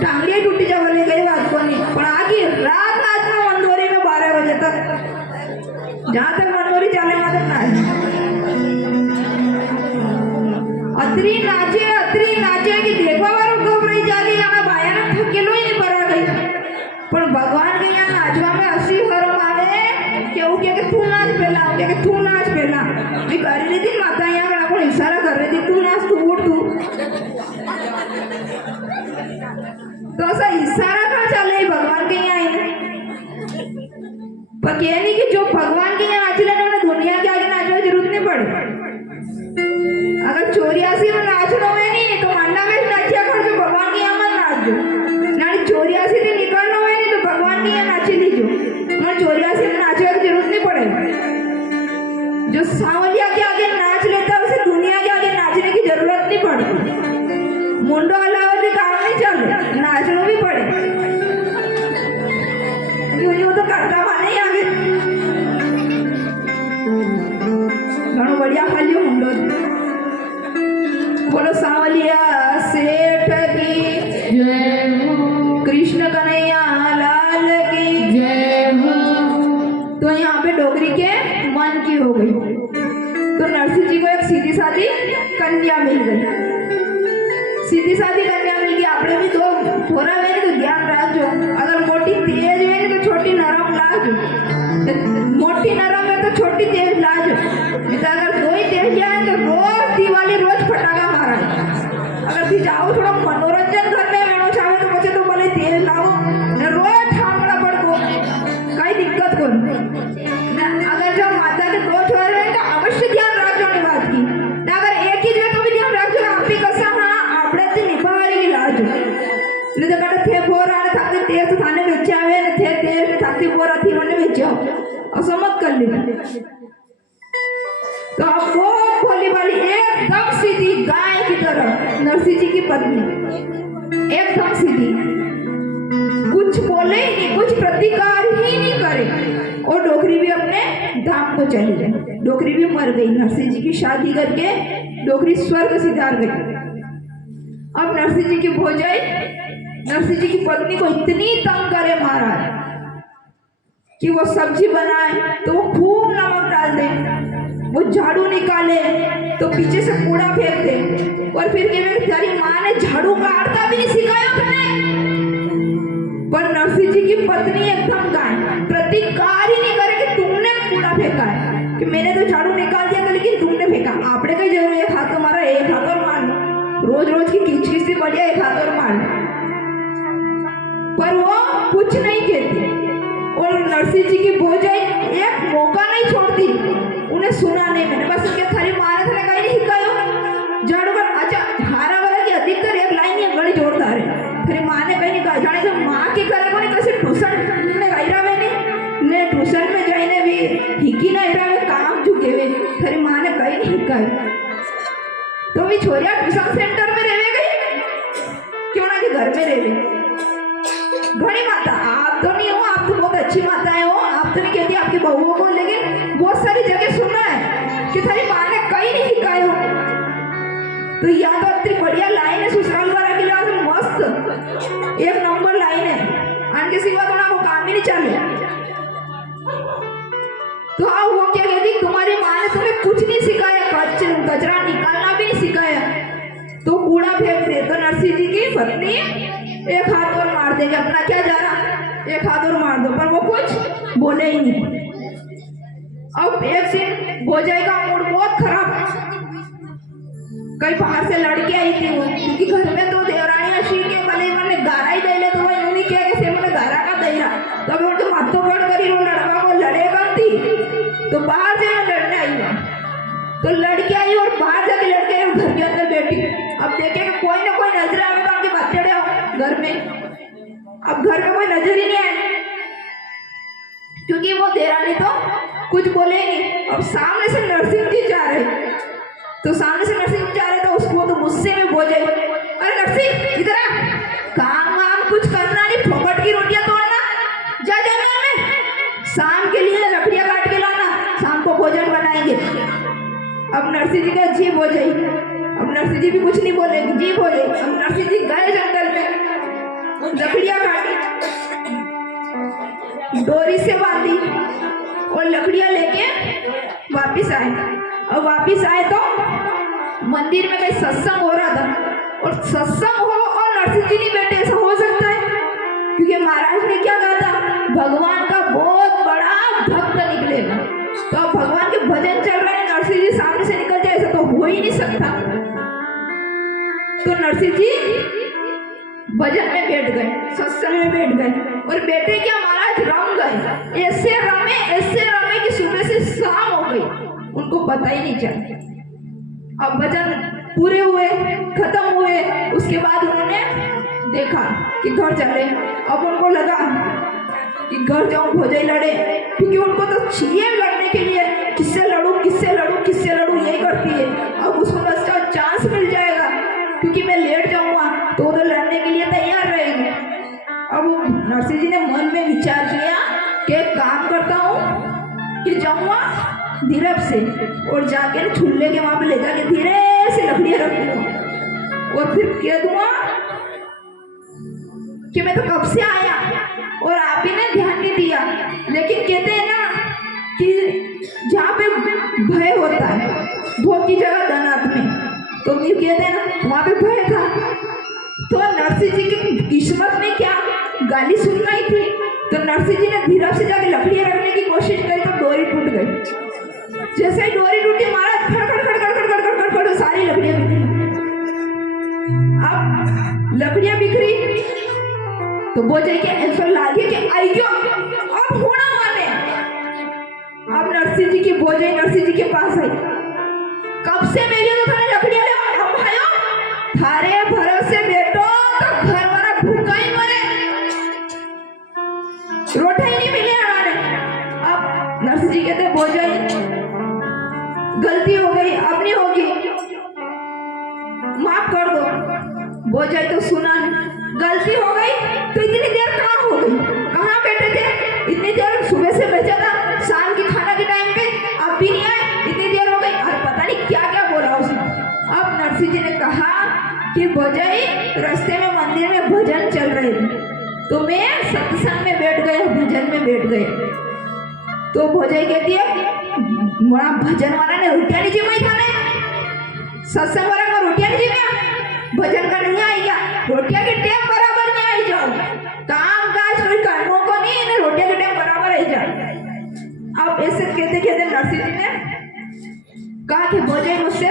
टांगड़ियाँ टूटी जा बोले गई बात को नहीं पर आगे रात रात में मंदोरी में 12 बजे तक जहाँ तक मंदोरी जाने वाले ना अतरी नाचे कि देखवा वालों घबराई जागी यहाँ बाया ने थकेलो ही नहीं पड़ा गई पर भगवान के यहाँ नाचवा में असी हरम आवे केहू के तू नाच पहला के तू नाच पहला मैं कर रही थी माता यहाँ आपको इशारा कर रही थी तू नाच तू उठ तू तो ऐसा इशारा कहाँ चले भगवान के यहाँ आए पर ये नहीं कि जो भगवान के यहाँ नाच लेने उन्हें दुनिया के आगे नाचने की जरूरत नहीं पड़े अगर 84 में नाचना हुए नहीं तो मानना में नाचिया कर जो भगवान के यहाँ मत नाच जो ना 84 से निकलना हुए नहीं तो भगवान के यहाँ नाची लीजो उन्हें 84 में नाचने की जरूरत नहीं पड़े जो सांवलिया के आगे नाच लेता है उसे दुनिया के आगे नाचने की जरूरत नहीं पड़ती मुंडो अलावा भी काम नहीं चल नाचना भी पड़े यूं तो करता माने आगे घणो बढ़िया खालियो मुंडो बोलो सांवलिया सेठ की जय हो कृष्ण कन्हैया लाल की जय हो तो यहाँ पे डोगरी के मन की हो गई तो नरसिंह जी को एक सीधी सादी कन्या मिल गई सीधी सादी कन्या मिल गई आपने भी तो थोड़ा मैंने तो ध्यान रखो अगर मोटी तेज है तो छोटी नरम लाजो मोटी नरम है तो छोटी तेज लाजो नहीं तो अगर दो ही तेज जाए तो रोज दिवाली रोज फटाका मारा अगर भी जाओ थोड़ा मनोरंजन करने में चाहे तो बच्चे तो बोले तेज लाओ रोज ठामड़ा पड़को कई दिक्कत को अगर जो माता के दो छोरे हैं तो अवश्य ध्यान रखो ने बात की अगर एक ही जगह तो भी ध्यान रखो आप भी कसा આપણે નિભાવી લાજો ને તો કડે થે બોરા ને થાતે તેજ થાને વેચાવે ને થે તેજ ને થાતે બોરા थी મને વેચાओ असमत कर ली तो अब वो भोली वाली एकदम सीधी गाय की तरह नरसिंह जी की पत्नी एकदम सीधी कुछ बोले ही नहीं कुछ प्रतिकार ही नहीं करे और डोकरी भी अपने धाम को चली गई डोकरी भी मर गई नरसिंह जी की शादी करके डोकरी स्वर्ग सिधार गई अब नरसिंह जी की भौजाई नरसिंह जी की पत्नी को इतनी तंग करे महाराज कि वो सब्जी बनाए तो वो खूब नमक डाल दे वो झाड़ू निकाले तो पीछे से कूड़ा फेंक दे और फिर कहवे तेरी माँ ने झाड़ू काटता भी नहीं सिखाया तुमने पर नरसिंह जी की पत्नी एकदम गाय प्रतिकार ही नहीं करे कि तुमने कूड़ा फेंका है कि मैंने तो झाड़ू निकाल दिया था लेकिन तुमने फेंका आपने कहीं जरूर एक हाथ तुम्हारा एक हाथ और मान रोज रोज की खिचखिच से बढ़िया एक हाथ और मान पर वो कुछ नहीं कहती और नरसिंह जी की भौजाई एक मौका नहीं छोड़ती उन्हें सुना नहीं मैंने बस उनके थारी माँ ने थाने कहीं नहीं हिकायो झाड़ू पर अच्छा हारा वाला की अधिकतर एक लाइन ये बड़ी जोरदार है थारी माँ ने कहीं नहीं कहा जाने जो माँ की करे को नहीं कैसे ट्यूशन में गईरा में नहीं ने ट्यूशन में जाइने भी हिकी ना इरा में काम झुके हुए थारी माँ ने कहीं नहीं हिकायो तो भी छोरिया ट्यूशन सेंटर में रहने गई क्यों ना कि घर में रहे घड़ी माता आप तो नहीं हो आप तो बहुत अच्छी माताएं हो आप तो नहीं कहती आपकी बहुओं को लेकिन बहुत सारी जगह सुना है कि थारी माँ ने कहीं नहीं सिखाया हो तो यहाँ तो इतनी बढ़िया लाइन है ससुराल वाला के लिए मस्त एक नंबर लाइन है आने के सिवा तो ना वो काम ही नहीं चले तो हाँ वो क्या कहती तुम्हारी माँ ने तुम्हें कुछ नहीं सिखाया कचरा निकालना भी नहीं सिखाया तो कूड़ा फेंक दे तो नरसिंह जी की पत्नी एक हाथ और मार देगी अपना क्या जा रहा एक हाथ और मार दो पर वो कुछ बोले ही नहीं अब एक दिन भौजाई का मूड बहुत खराब कई बाहर से लड़के आई थी वो क्योंकि घर में तो देवरानी अशी के भले मैंने गारा ही दे ले तो वही उन्हीं क्या कैसे मैंने गारा का दे रहा तो अभी उनको माथों पड़ करी वो लड़का को लड़ेगा थी तो बाहर से लड़ने आई वो तो लड़की आई और बाहर जाके लड़के घर के अंदर बैठी अब देखे कि कोई ना कोई नजर आवे तो आपके बच्चे घर में अब घर में कोई नजर ही नहीं आए क्योंकि वो देरानी तो कुछ बोले ही नहीं अब सामने से नरसिंह जी जा रहे तो सामने से नरसिंह जी जा रहे तो उसको तो गुस्से में बोल जाए अरे नरसिंह इधर आ काम वाम कुछ करना नहीं फोकट अब नरसिंह जी का जीभ हो जाई। अब नरसिंह जी भी कुछ नहीं बोले, जीभ हो जाई। अब नरसिंह जी गए जंगल में, लकड़ियां काटी, डोरी से बांधी और लकड़ियां लेके वापिस आए। और वापिस आए तो मंदिर में कहीं सत्संग हो रहा था, और सत्संग हो और नरसिंह जी नहीं बैठे, ऐसा हो सकता है? क्योंकि महाराज ने क्या कहा था, भगवान का बहुत बड़ा भक्त निकलेगा। तो अब भगवान के भजन चल रहे हैं, नरसिंह जी सामने से निकल जाए, ऐसा तो हो ही नहीं सकता। तो नरसिंह जी भजन में बैठ गए, सत्संग में बैठ गए, और बैठे क्या महाराज रम गए, ऐसे रमे कि सुबह से शाम हो गई, उनको पता ही नहीं चला। अब भजन पूरे हुए, खत्म हुए, उसके बाद उन्होंने देखा कि घर चले। अब उनको लगा कि घर जाऊं भोजाई लड़े, क्योंकि उनको तो चाहिए लड़ने के लिए, किससे लड़ूं यही करती है। अब उसको बस का चांस मिल जाएगा, क्योंकि मैं लेट जाऊंगा तो वो तो लड़ने के लिए तैयार रहेगी। अब नरसिंह जी ने मन में विचार किया कि एक काम करता हूँ कि जाऊंगा धीरे से, और जाके चूल्हे के वहां पे ले जाके धीरे से लकड़ियां रख दूंगा, और फिर कह दूंगा कि मैं तो कब से आया और आप ही ने ध्यान नहीं दिया। लेकिन कहते हैं ना कि जहाँ पे भय होता है, भोग की जगह धनात में, तो ये कहते हैं ना वहाँ पे भय था। तो नरसिंह जी की किस्मत में क्या गाली सुनना ही थी। तो नरसिंह जी ने धीरे से जाके लकड़ियां रखने की कोशिश करी तो डोरी टूट गई। जैसे ही डोरी टूटी, महाराज खड़ सारी लकड़ियां बिखरी। अब लकड़ियां बिखरी तो बोझे के ऐसा लागे कि आइयो अब होना माने। अब नरसिंह जी की बोझे नरसिंह जी के पास आई, कब से मेरे तो थाने लकड़ियां ले हम भाइयों, थारे भरोसे बेटो तो घर वाला भूखा ही मरे, रोटी ही नहीं मिले हमारे। अब नरसिंह जी कहते बोझे गलती हो गई, अब नहीं होगी, माफ कर दो। बोझे तो सुना नहीं, गलती हो गई तो इतनी देर कहाँ हो गई, कहाँ बैठे थे इतनी देर, सुबह से भेजा था शाम की खाना के टाइम पे, अब भी नहीं आए, इतनी देर हो गई। और पता नहीं क्या क्या बोला उसने। अब नरसिंह जी ने कहा कि बोझाई रास्ते में मंदिर में भजन चल रहे थे, तो मैं सत्संग में बैठ गया, भजन में बैठ गए। तो भोजाई कहती है बड़ा भजन वाला ने रोटियां नहीं जमाई था ने, सत्संग वाला का रोटियां नहीं जमाया, भजन का नहीं आई क्या, रोटियां के टाइम बराबर नहीं आई जाओ, काम काज कोई कर्मों को नहीं, इन्हें रोटियां के टाइम बराबर आई जाओ। अब ऐसे कहते कहते नरसिंह जी ने कहा कि भोजाई मुझसे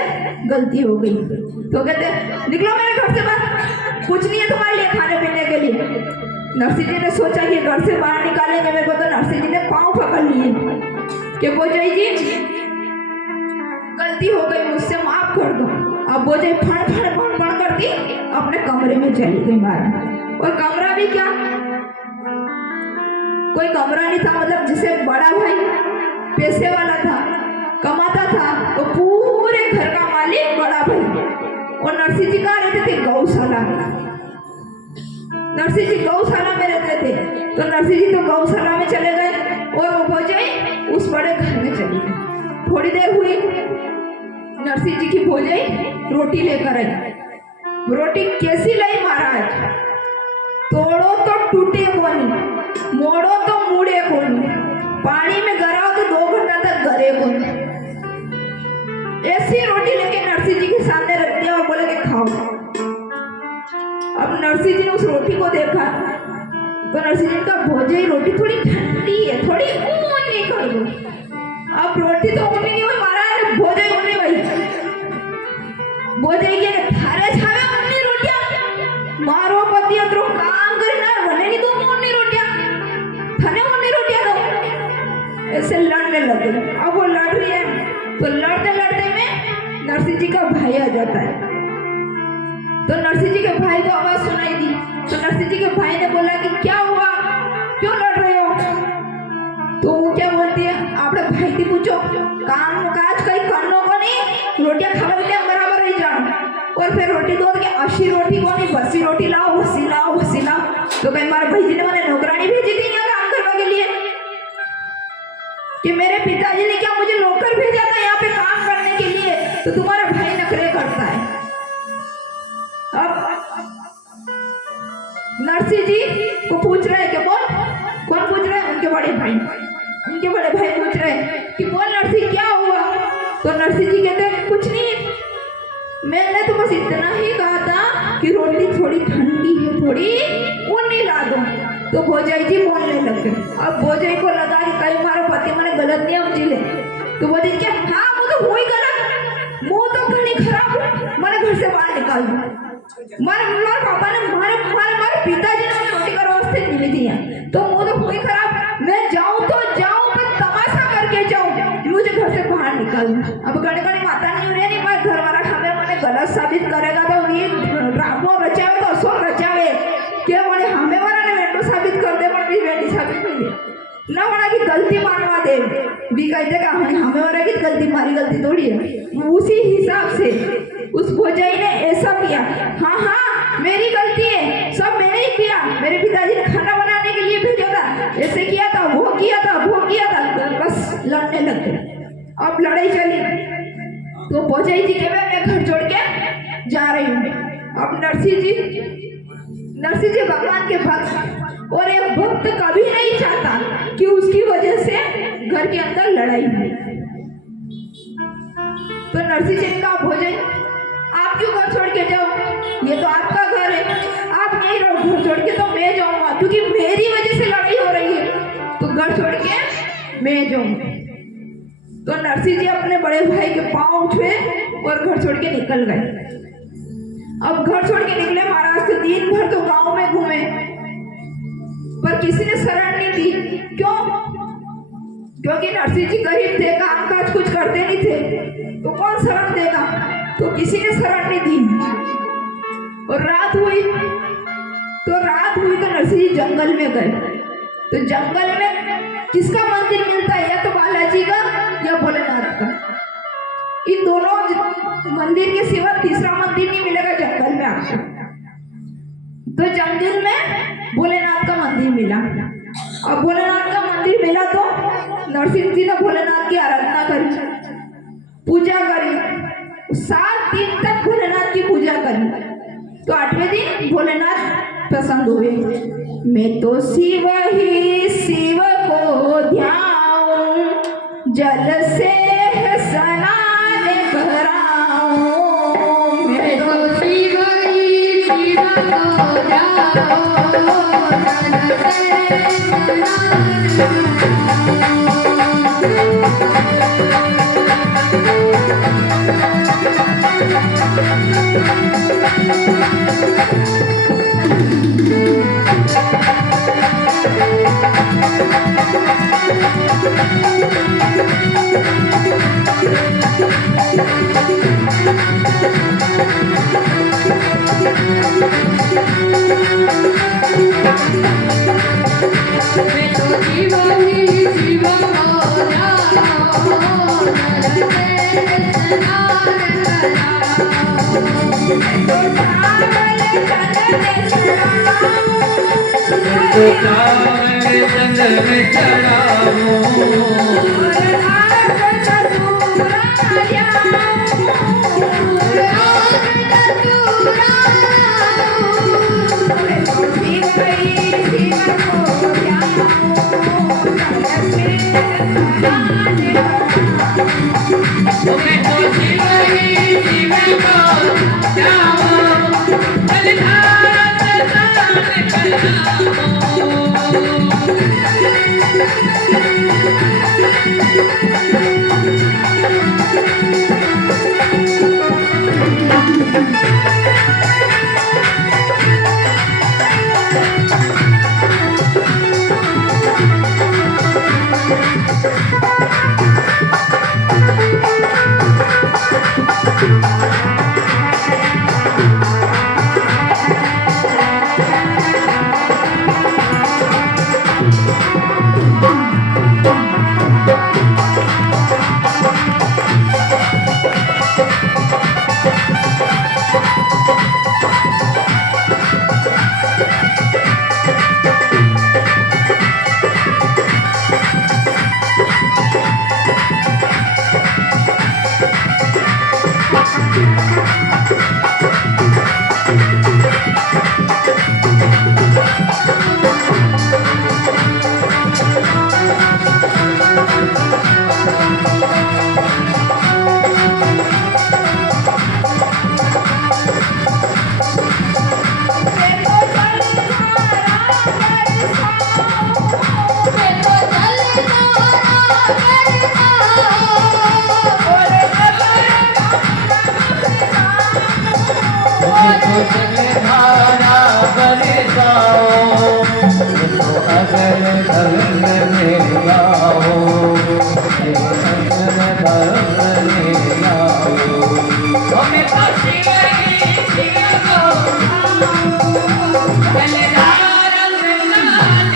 गलती हो गई। तो कहते निकलो मेरे घर से बाहर, कुछ नहीं है तुम्हारे लिए खाने पीने के लिए। नरसिंह जी ने सोचा कि घर से बाहर निकालेंगे मेरे को, तो नरसिंह जी ने पाँव पकड़ लिए कि बोझाई जी गलती हो गई, मुझसे माफ कर दो। अब बोझाई फण करती अपने कमरे में चली गई महाराज। और कमरा भी क्या, कोई कमरा नहीं था, मतलब जिसे बड़ा भाई पैसे वाला था, कमाता था, तो पूरे घर का मालिक बड़ा भाई। और नरसिंह जी कहाँ रहते थे, गौशाला में। नरसिंह जी गौशाला में रहते थे, तो नरसिंह जी तो गौशाला में चले गए और वो भोजाई उस बड़े घर में चली गई। थोड़ी देर हुई, नरसिंह जी की भोजाई रोटी लेकर आई। रोटी कैसी लाई महाराज, तोड़ो तो टूटे कोनी, मोड़ो तो मुड़े कोनी, पानी में गराओ तो 2 घंटा तक गरे कोनी। ऐसी रोटी लेके नरसिंह जी के सामने रख दिया और बोले कि खाओ। अब नरसिंह जी ने उस रोटी को देखा तो नरसिंह जी का भोजाई रोटी थोड़ी ठंडी है, थोड़ी ऊनी कर दो। अब रोटी तो ऊनी नहीं हुई महाराज, भोजाई ऊनी हुई। भोजाई के थारे छावे ऊनी रोटियां, मारो पति अतरो काम करना बने नहीं तो ऊनी रोटियां, थाने ऊनी रोटियां दो। ऐसे लड़ने लगे। अब वो लड़ रही है, तो लड़ते लड़ते में नरसिंह जी का भाई आ जाता है। तो नरसिंह जी के भाई को आवाज सुनाई दी, तो नरसिंह जी के भाई ने बोला कि क्या हुआ, क्यों लड़ रहे हो। तो वो क्या बोलती है, आपने भाई की पूछो, काम काज कहीं करनो को नहीं, रोटियां खावे के बराबर ही जाओ। और फिर रोटी दो के 80 रोटी को नहीं, 80 रोटी लाओ, 80 लाओ, 80 लाओ। तो कहीं हमारे भाई जी ने मैंने नौकरानी भेजी थी यहाँ काम करने के लिए, कि मेरे पिताजी ने क्या मुझे नौकर भेजा था यहाँ पे काम करने के लिए, तो तुम्हारा भाई नखरे करता है। अब नरसिंह जी को पूछ रहे हैं कि कौन पूछ रहे हैं? उनके बड़े भाई पूछ रहे हैं कि बोल नरसिंह क्या हुआ? तो नरसिंह जी कहते हैं कुछ नहीं, मैंने तो बस इतना ही कहा था कि रोटी थोड़ी ठंडी है, थोड़ी ऊनी ला दो। तो भोजाई जी बोलने लगे। अब भोजाई को लगा कि कहीं हमारा पति मैंने गलत नहीं समझी ले। तो बोली क्या? हाँ वो तो हुई गलत, मुँह तो घनी खराब है, मैंने घर से बाहर निकाल दो। मारे पापा ने मारे पिताजी ने मुझे रोटी का व्यवस्थित मिली थी, तो मुँह तो हुई खराब, मैं जाऊँ तो जाऊँ पर तमाशा करके जाऊँ, मुझे घर से बाहर निकाल दो। अब गणे माता नहीं हो रही नहीं, मैं घर वाला हमें मैंने गलत साबित करेगा तो ये ड्रामो रचावे तो असो रचावे क्या बोले हमें वाला ने वेटो साबित कर दे, पर भी वेटी साबित नहीं दे ना वाला की गलती मानवा दे भी कहते का हमें वाला की गलती, मारी गलती थोड़ी है। उसी हिसाब से उस भोजाई ने ऐसा किया, हाँ मेरी गलती है, सब मैंने ही किया, मेरे पिताजी ने खाना बनाने के लिए भेजा था, ऐसे किया था, वो किया था, बस लड़ने लग गए। अब लड़ाई चली तो भोजाई जी कहे मैं घर छोड़ के जा रही हूँ। अब नरसिंह जी भगवान के भक्त, और एक भक्त कभी नहीं चाहता कि उसकी वजह से घर के अंदर लड़ाई हो। तो नरसिंह जी ने कहा भोजाई आप क्यों घर छोड़ के जाओ, ये तो आपका घर है, आप नहीं रहो, घर छोड़ के तो मैं जाऊंगा, क्योंकि मेरी वजह से लड़ाई हो रही है, तो घर छोड़ के मैं जाऊंगा। तो नरसिंह जी अपने बड़े भाई के पांव उठे और घर छोड़ के निकल गए। अब घर छोड़ के निकले महाराज, तो दिन भर तो गांव में घूमे पर किसी ने शरण नहीं दी। क्यों? क्योंकि नरसिंह जी गरीब थे, काम काज कुछ करते नहीं थे, तो कौन शरण देगा? तो किसी ने शरण नहीं दी। और रात हुई तो नरसिंह जी जंगल में गए। तो जंगल में किसका मंदिर मिलता है? या तो बालाजी का या भोलेनाथ का। इन दोनों मंदिर के सिवा तीसरा मंदिर नहीं मिलेगा जंगल में आपको। तो जंगल में भोलेनाथ का मंदिर मिला। और भोलेनाथ का मंदिर मिला तो नरसिंह जी ने भोलेनाथ की आराधना करी, पूजा करी, 7 दिन तक भोलेनाथ की पूजा करी। तो 8वें दिन भोलेनाथ प्रसन्न हुए। मैं तो शिव ही शिव को ध्याऊं, जल से स्नान कराऊं, मैं तो शिव ही शिव को ध्याऊं, जल से स्नान कराऊं। जंगल में चढ़ाऊं, सागर धर्म में लाओ, सागर धर्म में लाओ। हमें फांसी गई सिया को बलिदान रंगनाथ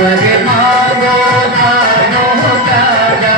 वर मांगो तानो तारा,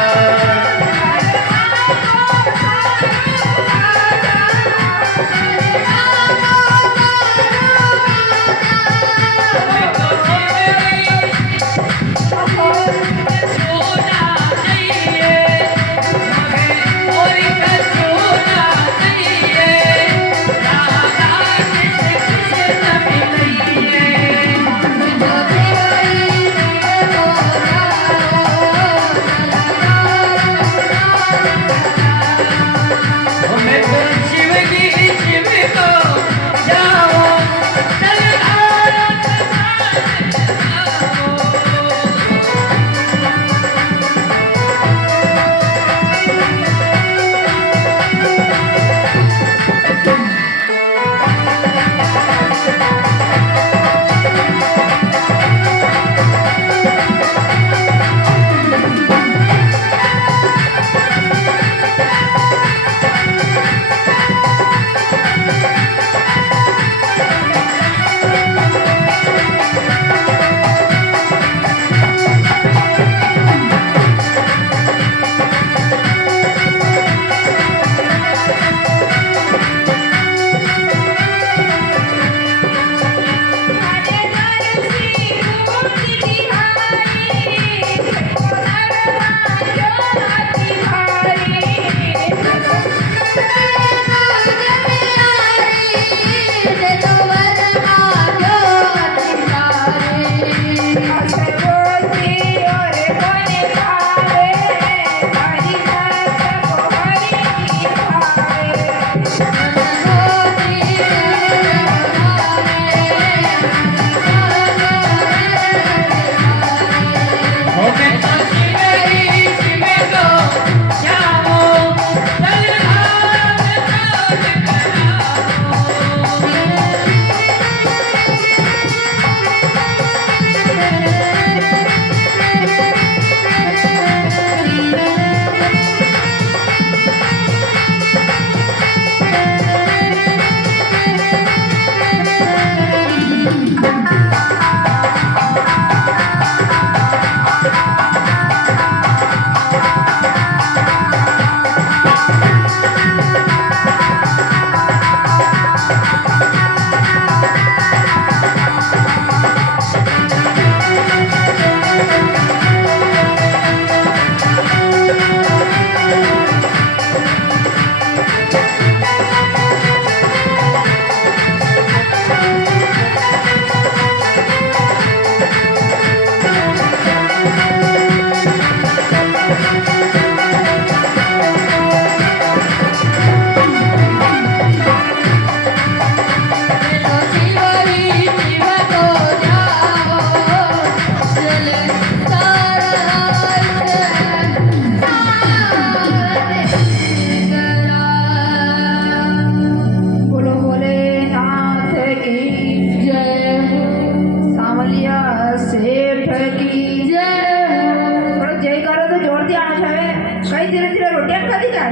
सेठ की जय। थोड़ा जय करो तो जोर दिया आना छावे। कई धीरे धीरे रोटियां खाती क्या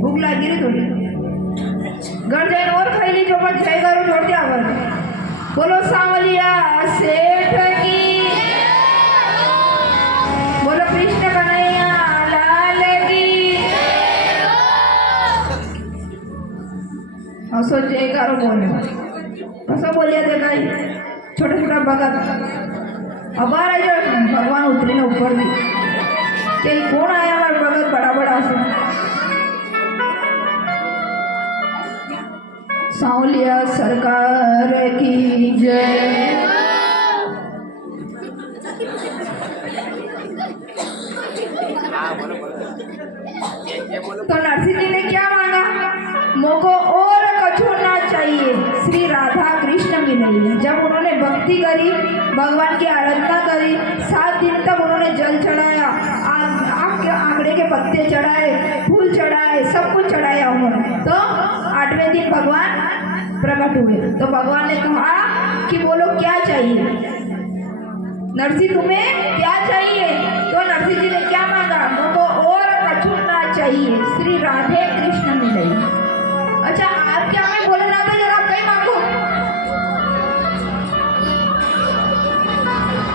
भूख लगी रही थोड़ी घर जाए और खाई ली जो मत जय करो जोर दिया आवर। बोलो सांवलिया सेठ की। बोलो कृष्ण कन्हैया लाल की। असो जय करो बोलो असो बोलिए थे कई छोटे छोटा भगत अबार आई जो भगवान उतरी ने ऊपर दी कि कौन आया हमारे भगत बड़ा बड़ा से सांवलिया सरकार की जय। तो नरसिंह जी ने क्या मांगा मोको और कछु ना चाहिए श्री राधा कृष्ण मिले। जब उन्होंने भक्ति करी भगवान की आराधना करी 7 दिन तक उन्होंने जल चढ़ाया आम के आंकड़े के पत्ते चढ़ाए फूल चढ़ाए सब कुछ चढ़ाया उन्होंने। तो 8वें दिन भगवान प्रकट हुए तो भगवान ने कहा कि बोलो क्या चाहिए नरसिंह तुम्हें क्या चाहिए। तो नरसिंह जी ने क्या मांगा मुझको और कछु ना चाहिए श्री राधे कृष्ण मिले। अच्छा आप क्या मैं बोलना था जरा कहीं मांगो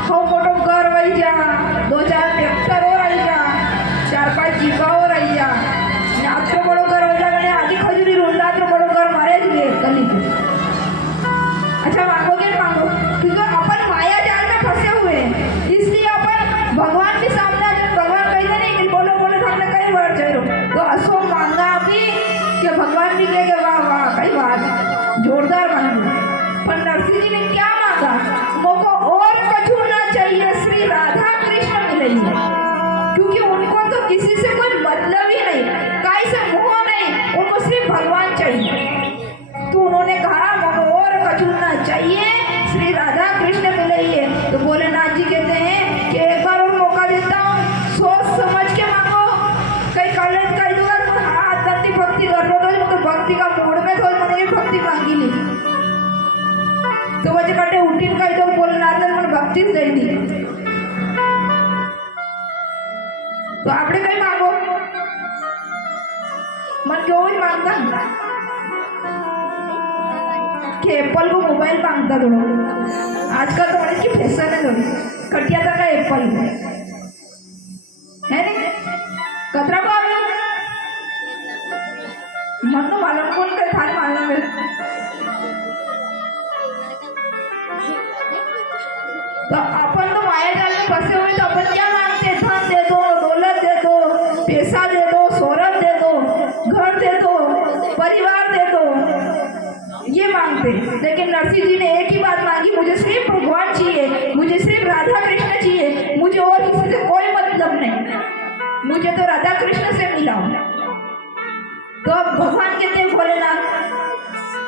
हो मोटो घर वही जा 2-4 ट्रैक्टर और आई जा 4-5 जीपा और आई जा आत्रो बड़ो घर हो जा आधी खजूरी रूंडा तो बड़ो घर मारे दिए गली। अच्छा मांगोगे मांगो क्योंकि अपन माया जाल में फंसे हुए हैं इसलिए अपन भगवान के सामने भगवान कहते नहीं कि बोलो बोलो हमने कई बार चाहिए तो असो मांगा भी कि भगवान भी कहेगा वाह वाह कई बात जोरदार मांगी। पर नरसिंह जी ने क्या मांगा मोको और कछु ना चाहिए श्री राधा कृष्ण मिलेंगे क्योंकि उनको तो किसी से कोई मतलब ही नहीं कहीं से मुँह नहीं उनको सिर्फ भगवान चाहिए। तो उन्होंने कहा मोको और कछु ना चाहिए श्री राधा कृष्ण मिलेंगे। तो भोलेनाथ जी कहते हैं कि एक बार और मौका देता हूँ सोच समझ के मांगो कई कॉलेज कई दूंगा तो हाथ दंडी भक्ति कर लो तो भक्ति का मूड में तो मैंने ये भक्ति मांगी ली तो वजह कटे उठी कई तो भोलेनाथ ने मैंने भक्ति दे दी। तो आपने कहीं मांगो मन क्यों ही मांगता कि एप्पल को मोबाइल मांगता थोड़ा आजकल तो बड़े की फैशन है थोड़ी कटिया तक का एप्पल है नहीं कतरा को आवे मन तो मालूम कौन कर थारे मालूम है। तो अपन तो माया जाल में फंसे हुए तो अपन क्या मांगते धन दे दो दौलत दे दो पैसा दे दो शोहरत दे दो घर दे दो परिवार दे दो ये मांगते। लेकिन नरसिंह जी ने एक ही बात मांगी मुझे सिर्फ भगवान चाहिए मुझे सिर्फ राधा कृष्ण चाहिए मुझे और किसी से कोई मतलब नहीं मुझे तो राधा कृष्ण से मिला। तो अब भगवान कहते हैं भोलेनाथ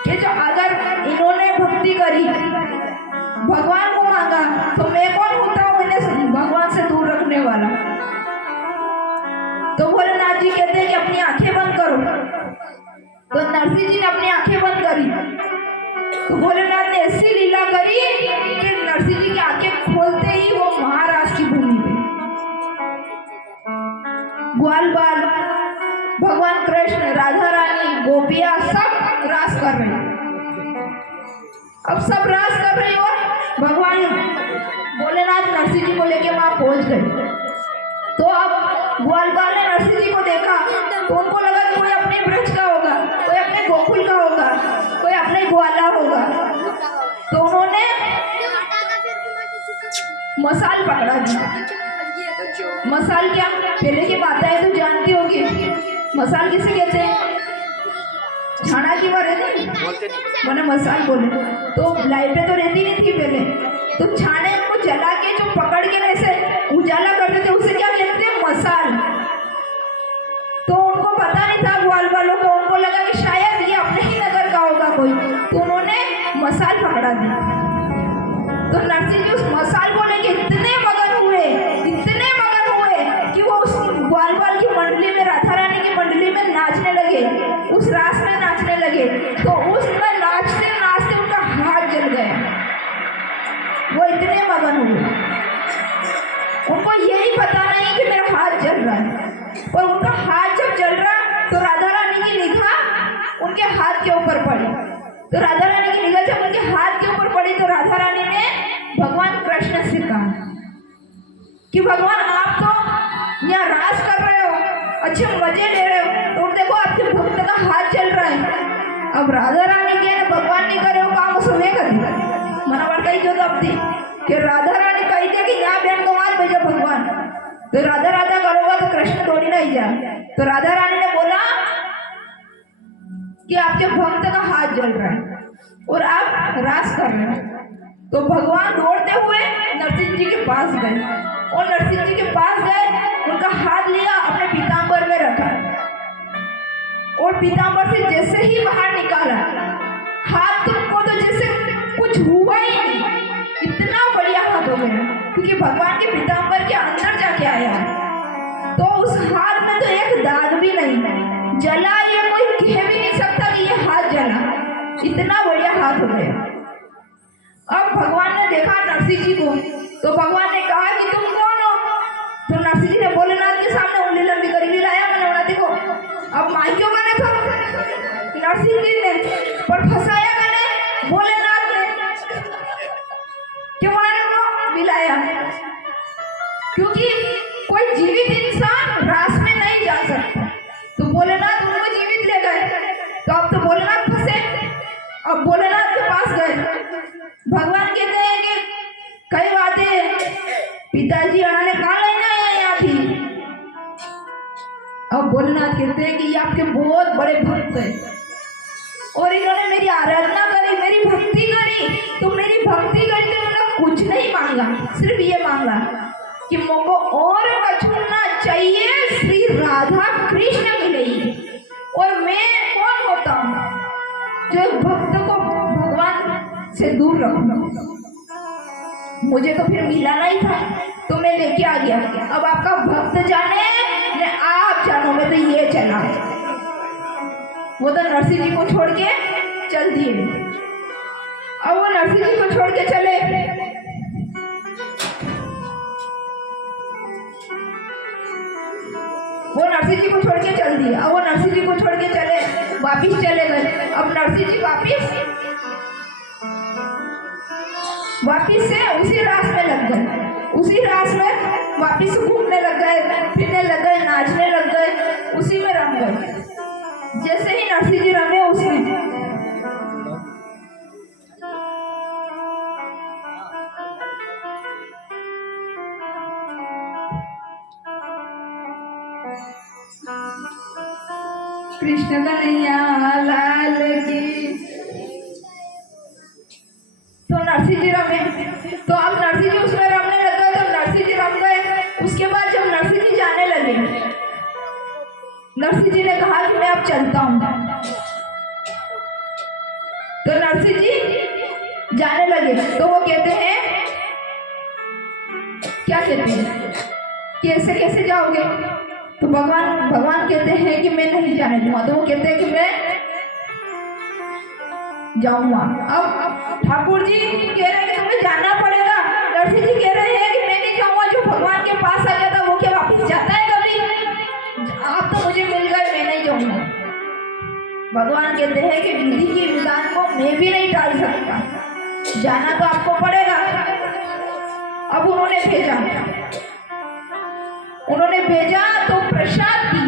कि जो अगर इन्होंने भक्ति करी भगवान को मांगा तो मैं कौन होता हूँ इन्हें भगवान से दूर रखने वाला। तो भोलेनाथ जी कहते हैं कि अपनी आंखें बंद करो। तो नरसिंह जी ने अपनी आंखें बंद करी तो भोलेनाथ ने ऐसी लीला करी कि नरसिंह जी की आंखें खोलते ही वो महाराष्ट्र की भूमि पे ग्वाल बाल भगवान कृष्ण राधा रानी गोपियां सब रास कर रहे हैं। अब सब रास कर रहे हो भगवान भोलेनाथ नरसिंह जी को लेके वहां पहुंच गए। तो अब ग्वाल बाल ने नरसिंह जी को देखा तो उनको लगा कि कोई अपने वृक्ष का होगा कोई अपने गोकुल का होगा कोई अपने ग्वाला होगा। तो उन्होंने मसाल पकड़ा दिया। मसाल क्या पहले की बातें तो जानती होगी मसाल किसे कहते हैं छाना की बात रहती मैंने मसाल बोले तो लाइटें तो रहती नहीं थी पहले तो छाने को जला के जो पकड़ के ऐसे उजाला करते थे उसे क्या कहते थे मसाल। तो उनको पता नहीं था ग्वाल वालों को उनको लगा कि शायद ये अपने ही नगर का होगा कोई तो उन्होंने मसाल पकड़ा दिया। तो नरसिंह जी उस मसाल को लेके इतने मगन हुए कि वो उस ग्वाल की मंडली में राधा रानी की मंडली में नाचने लगे उस रास में नाचने लगे। तो उसमें नाचते नाचते उनका हाथ जल गया वो इतने उनके हाथ के ऊपर पड़ी। तो राधा रानी की निगाह जब उनके हाथ के ऊपर पड़ी तो राधा रानी ने भगवान कृष्ण से कहा कि भगवान आप तो यहाँ राज कर रहे हो, अच्छे मजे ले रहे हो, तो देखो आपके भक्त का हाथ चल रहा है। अब राधा रानी के भगवान नहीं करे हो काम सुने कर मना पड़ता ही जो तब थी कि राधा रानी कही थी कि यहाँ बहन को मार भेजो भगवान, तो राधा राधा करोगा तो कृष्ण थोड़ी नहीं जाए। तो राधा रानी ने बोला कि आपके भक्त का हाथ जल रहा है और आप रास कर रहे हैं। तो भगवान दौड़ते हुए नरसिंह जी के पास गए और नरसिंह जी के पास गए, उनका हाथ लिया, अपने पीताम्बर में रखा और पीताम्बर से जैसे ही बाहर निकाला हाथ को तो जैसे कुछ हुआ ही नहीं, इतना बढ़िया हाथ हो गया क्योंकि भगवान के पीताम्बर के अंदर जाके आया है। तो उस हाथ में तो एक दाग भी नहीं जला, ये कोई कह भी नहीं सकता कि ये हाथ जला, इतना बढ़िया हाथ हो गया। अब भगवान ने देखा नरसिंह जी को, तो भगवान ने कहा कि तुम कौन हो? तो नरसिंह जी ने भोलेनाथ के सामने उंगली लंबी करी, लाया मैंने उन्हें देखो। अब माई क्यों करे तो नरसिंह जी ने, पर फंसाया मैंने भोलेनाथ ने, क्यों उन्होंने मिलाया? क्योंकि कोई जीवित इंसान रास में नहीं जा सकता, तो भोलेनाथ उनको जीवित ले गए। तो अब तो भोलेनाथ फंसे, अब भोलेनाथ के पास गए। भगवान कहते हैं कि कई बातें पिताजी उन्होंने कहा लेना है यहाँ थी। अब भोलेनाथ कहते हैं कि ये आपके बहुत बड़े भक्त हैं और इन्होंने मेरी आराधना करी, मेरी भक्ति करी, तो मेरी भक्ति करी तो इन्होंने कुछ नहीं मांगा, सिर्फ ये मांगा कि मुझको और बचना चाहिए, श्री राधा कृष्ण मिलेगी। और मैं कौन होता हूँ जो भक्त को भगवान से दूर रखूं? मुझे तो फिर मिलाना ही था, तो मैं लेके आ गया। अब आपका भक्त जाने ने आप जानो, मैं तो ये चला। वो तो नरसिंह जी को छोड़ के चल दिए। अब वो नरसिंह जी को छोड़ के चले, वो नरसिंह जी को छोड़ के चल दिए। अब वो नरसिंह जी को छोड़ के चले, वापिस चले गए। अब नरसिंह जी वापिस से उसी रास में लग गए, उसी रास में वापिस घूमने लग गए, फिरने लग गए, नाचने लग गए, उसी में रम गए। जैसे ही नरसिंह जी रमे उसमें कृष्ण कन्हैया लाल की। तो नरसिंह जी रमे, तो अब नरसिंह जी उसमें रमने लग गए, तो नरसिंह जी रम गए। उसके बाद जब नरसिंह जी जाने लगे, नरसिंह जी ने कहा कि मैं अब चलता हूँ। तो नरसिंह जी जाने लगे, तो वो कहते हैं, क्या कहते हैं कि ऐसे कैसे जाओगे? तो भगवान कहते हैं कि मैं नहीं जाने दूंगा। तो वो कहते हैं कि मैं जाऊंगा। अब ठाकुर जी कह रहे हैं कि तुम्हें जाना पड़ेगा, नरसिंह जी कह रहे हैं कि मैं नहीं जाऊंगा। जो भगवान के पास आ गया था वो क्या वापस जाता है कभी? आप तो मुझे मिल गए, मैं नहीं जाऊंगा। भगवान कहते हैं कि विधि की विधान को मैं भी नहीं टाल सकता, जाना तो आपको पड़ेगा। अब उन्होंने भेजा तो प्रसाद दी।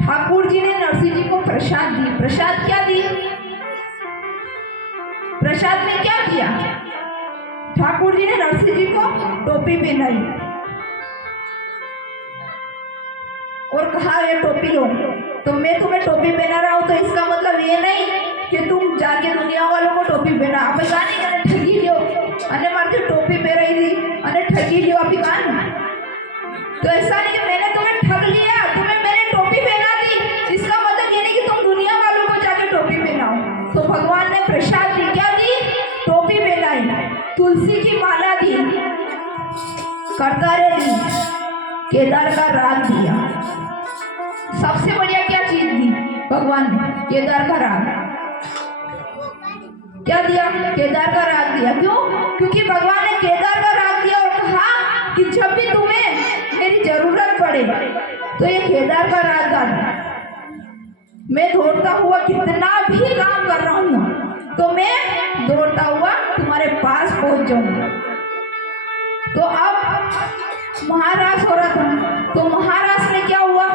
ठाकुर जी ने नरसिंह जी को प्रसाद दी। प्रसाद क्या दी? प्रसाद में क्या किया? ठाकुर जी ने नरसिंह जी को टोपी पहनाई और कहा ये टोपी लो। तो मैं तुम्हें टोपी पहना रहा हूं, तो इसका मतलब ये नहीं कि तुम जाके दुनिया वालों को टोपी पहना। आप नहीं मैंने ठगी लियो अने मारते टोपी पहनाई थी अने ठगी लियो आप कान। तो ऐसा नहीं कि मैंने तुम्हें ठग लिया, तुम्हें मैंने टोपी पहना दी, इसका मतलब ये नहीं कि तुम दुनिया वालों को जाके टोपी पहनाओ। तो भगवान ने प्रसाद दी, क्या दी? टोपी पहनाई, तुलसी की माला दी, करतारे दी, केदार का राग दिया। सबसे बढ़िया क्या चीज दी भगवान ने? केदार का राग। क्या दिया? केदार का राग दिया। क्यों? क्योंकि भगवान ने केदार का राग दिया और कहा कि जब भी तुम्हें मेरी जरूरत पड़े तो ये केदार का राग गाना। मैं दौड़ता हुआ कितना भी काम कर रहा हूँ तो मैं दौड़ता हुआ तुम्हारे पास पहुंच जाऊंगा। तो अब महाराज हो रहा था, तो महाराज में क्या हुआ,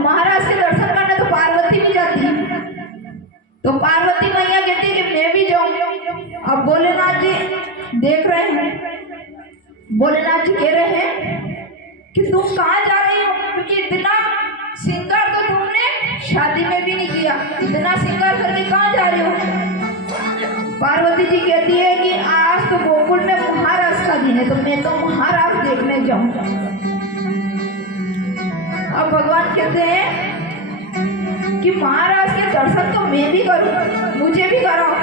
महाराज के दर्शन करने तो पार्वती भी जाती है। तो पार्वती मैया कहती कि मैं भी जाऊं। अब भोलेनाथ जी देख रहे हैं, भोलेनाथ जी कह रहे हैं कि तुम कहाँ जा रही हो, क्योंकि इतना श्रृंगार तो तुमने शादी में भी नहीं किया, इतना श्रृंगार करके कहाँ जा रही हो। पार्वती जी कहती है कि आज तो गोकुल में महाराज का दिन है, तो मैं तो महाराज देखने जाऊं। अब भगवान कहते हैं कि महाराज के दर्शन तो मैं भी करूं, मुझे भी कराओ।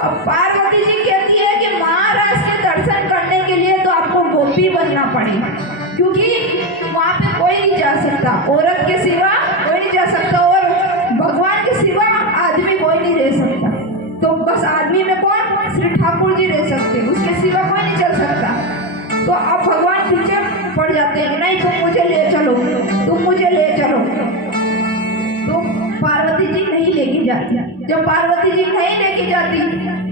अब पार्वती जी कहती है कि महाराज के दर्शन करने के लिए तो आपको गोपी बनना पड़ेगा, क्योंकि वहाँ पे कोई नहीं जा सकता, औरत के सिवा कोई नहीं जा सकता और भगवान के सिवा आदमी कोई नहीं रह सकता। तो बस आदमी में कौन, श्री ठाकुर जी रह सकते, उसके सिवा कोई नहीं चल सकता। तो अब भगवान पीछे पड़ जाते हैं, नहीं तुम मुझे ले चलो, तुम मुझे ले चलो। तो पार्वती जी नहीं लेके जाती। जब पार्वती जी नहीं लेके जाती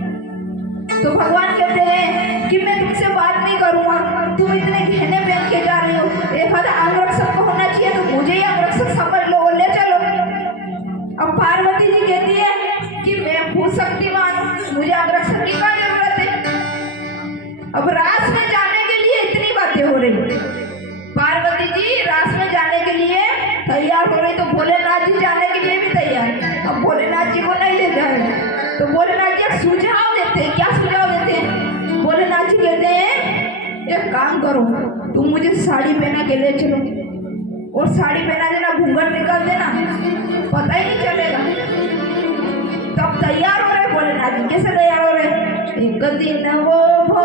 तो भगवान कहते हैं कि मैं तुमसे बात नहीं करूंगा, तुम इतने गहने पहन के जा रही हो, एक आधा अंगरक्षक को होना चाहिए, तो मुझे ही अंगरक्षक समझ लो और ले चलो। अब पार्वती जी कहती है कि मैं भूत शक्तिमान हूं, मुझे अंगरक्षक की क्या जरूरत है। अब रास में जाने के लिए इतनी बातें हो रही, पार्वती जी रास में जाने के लिए तैयार हो रही, तो भोलेनाथ जी जाने के लिए भी तैयार। अब भोलेनाथ जी को नहीं ले जाए तो भोलेनाथ जी सुझाव देते हैं। क्या सुझाव देते हैं, भोलेनाथ जी कहते हैं एक काम करो, तुम मुझे साड़ी पहना के ले चलो और साड़ी पहना देना, घूंघट निकाल देना, पता ही नहीं चलेगा। तब तैयार हो रहे भोलेनाथ जी। कैसे तैयार हो रहे, एक दिन वो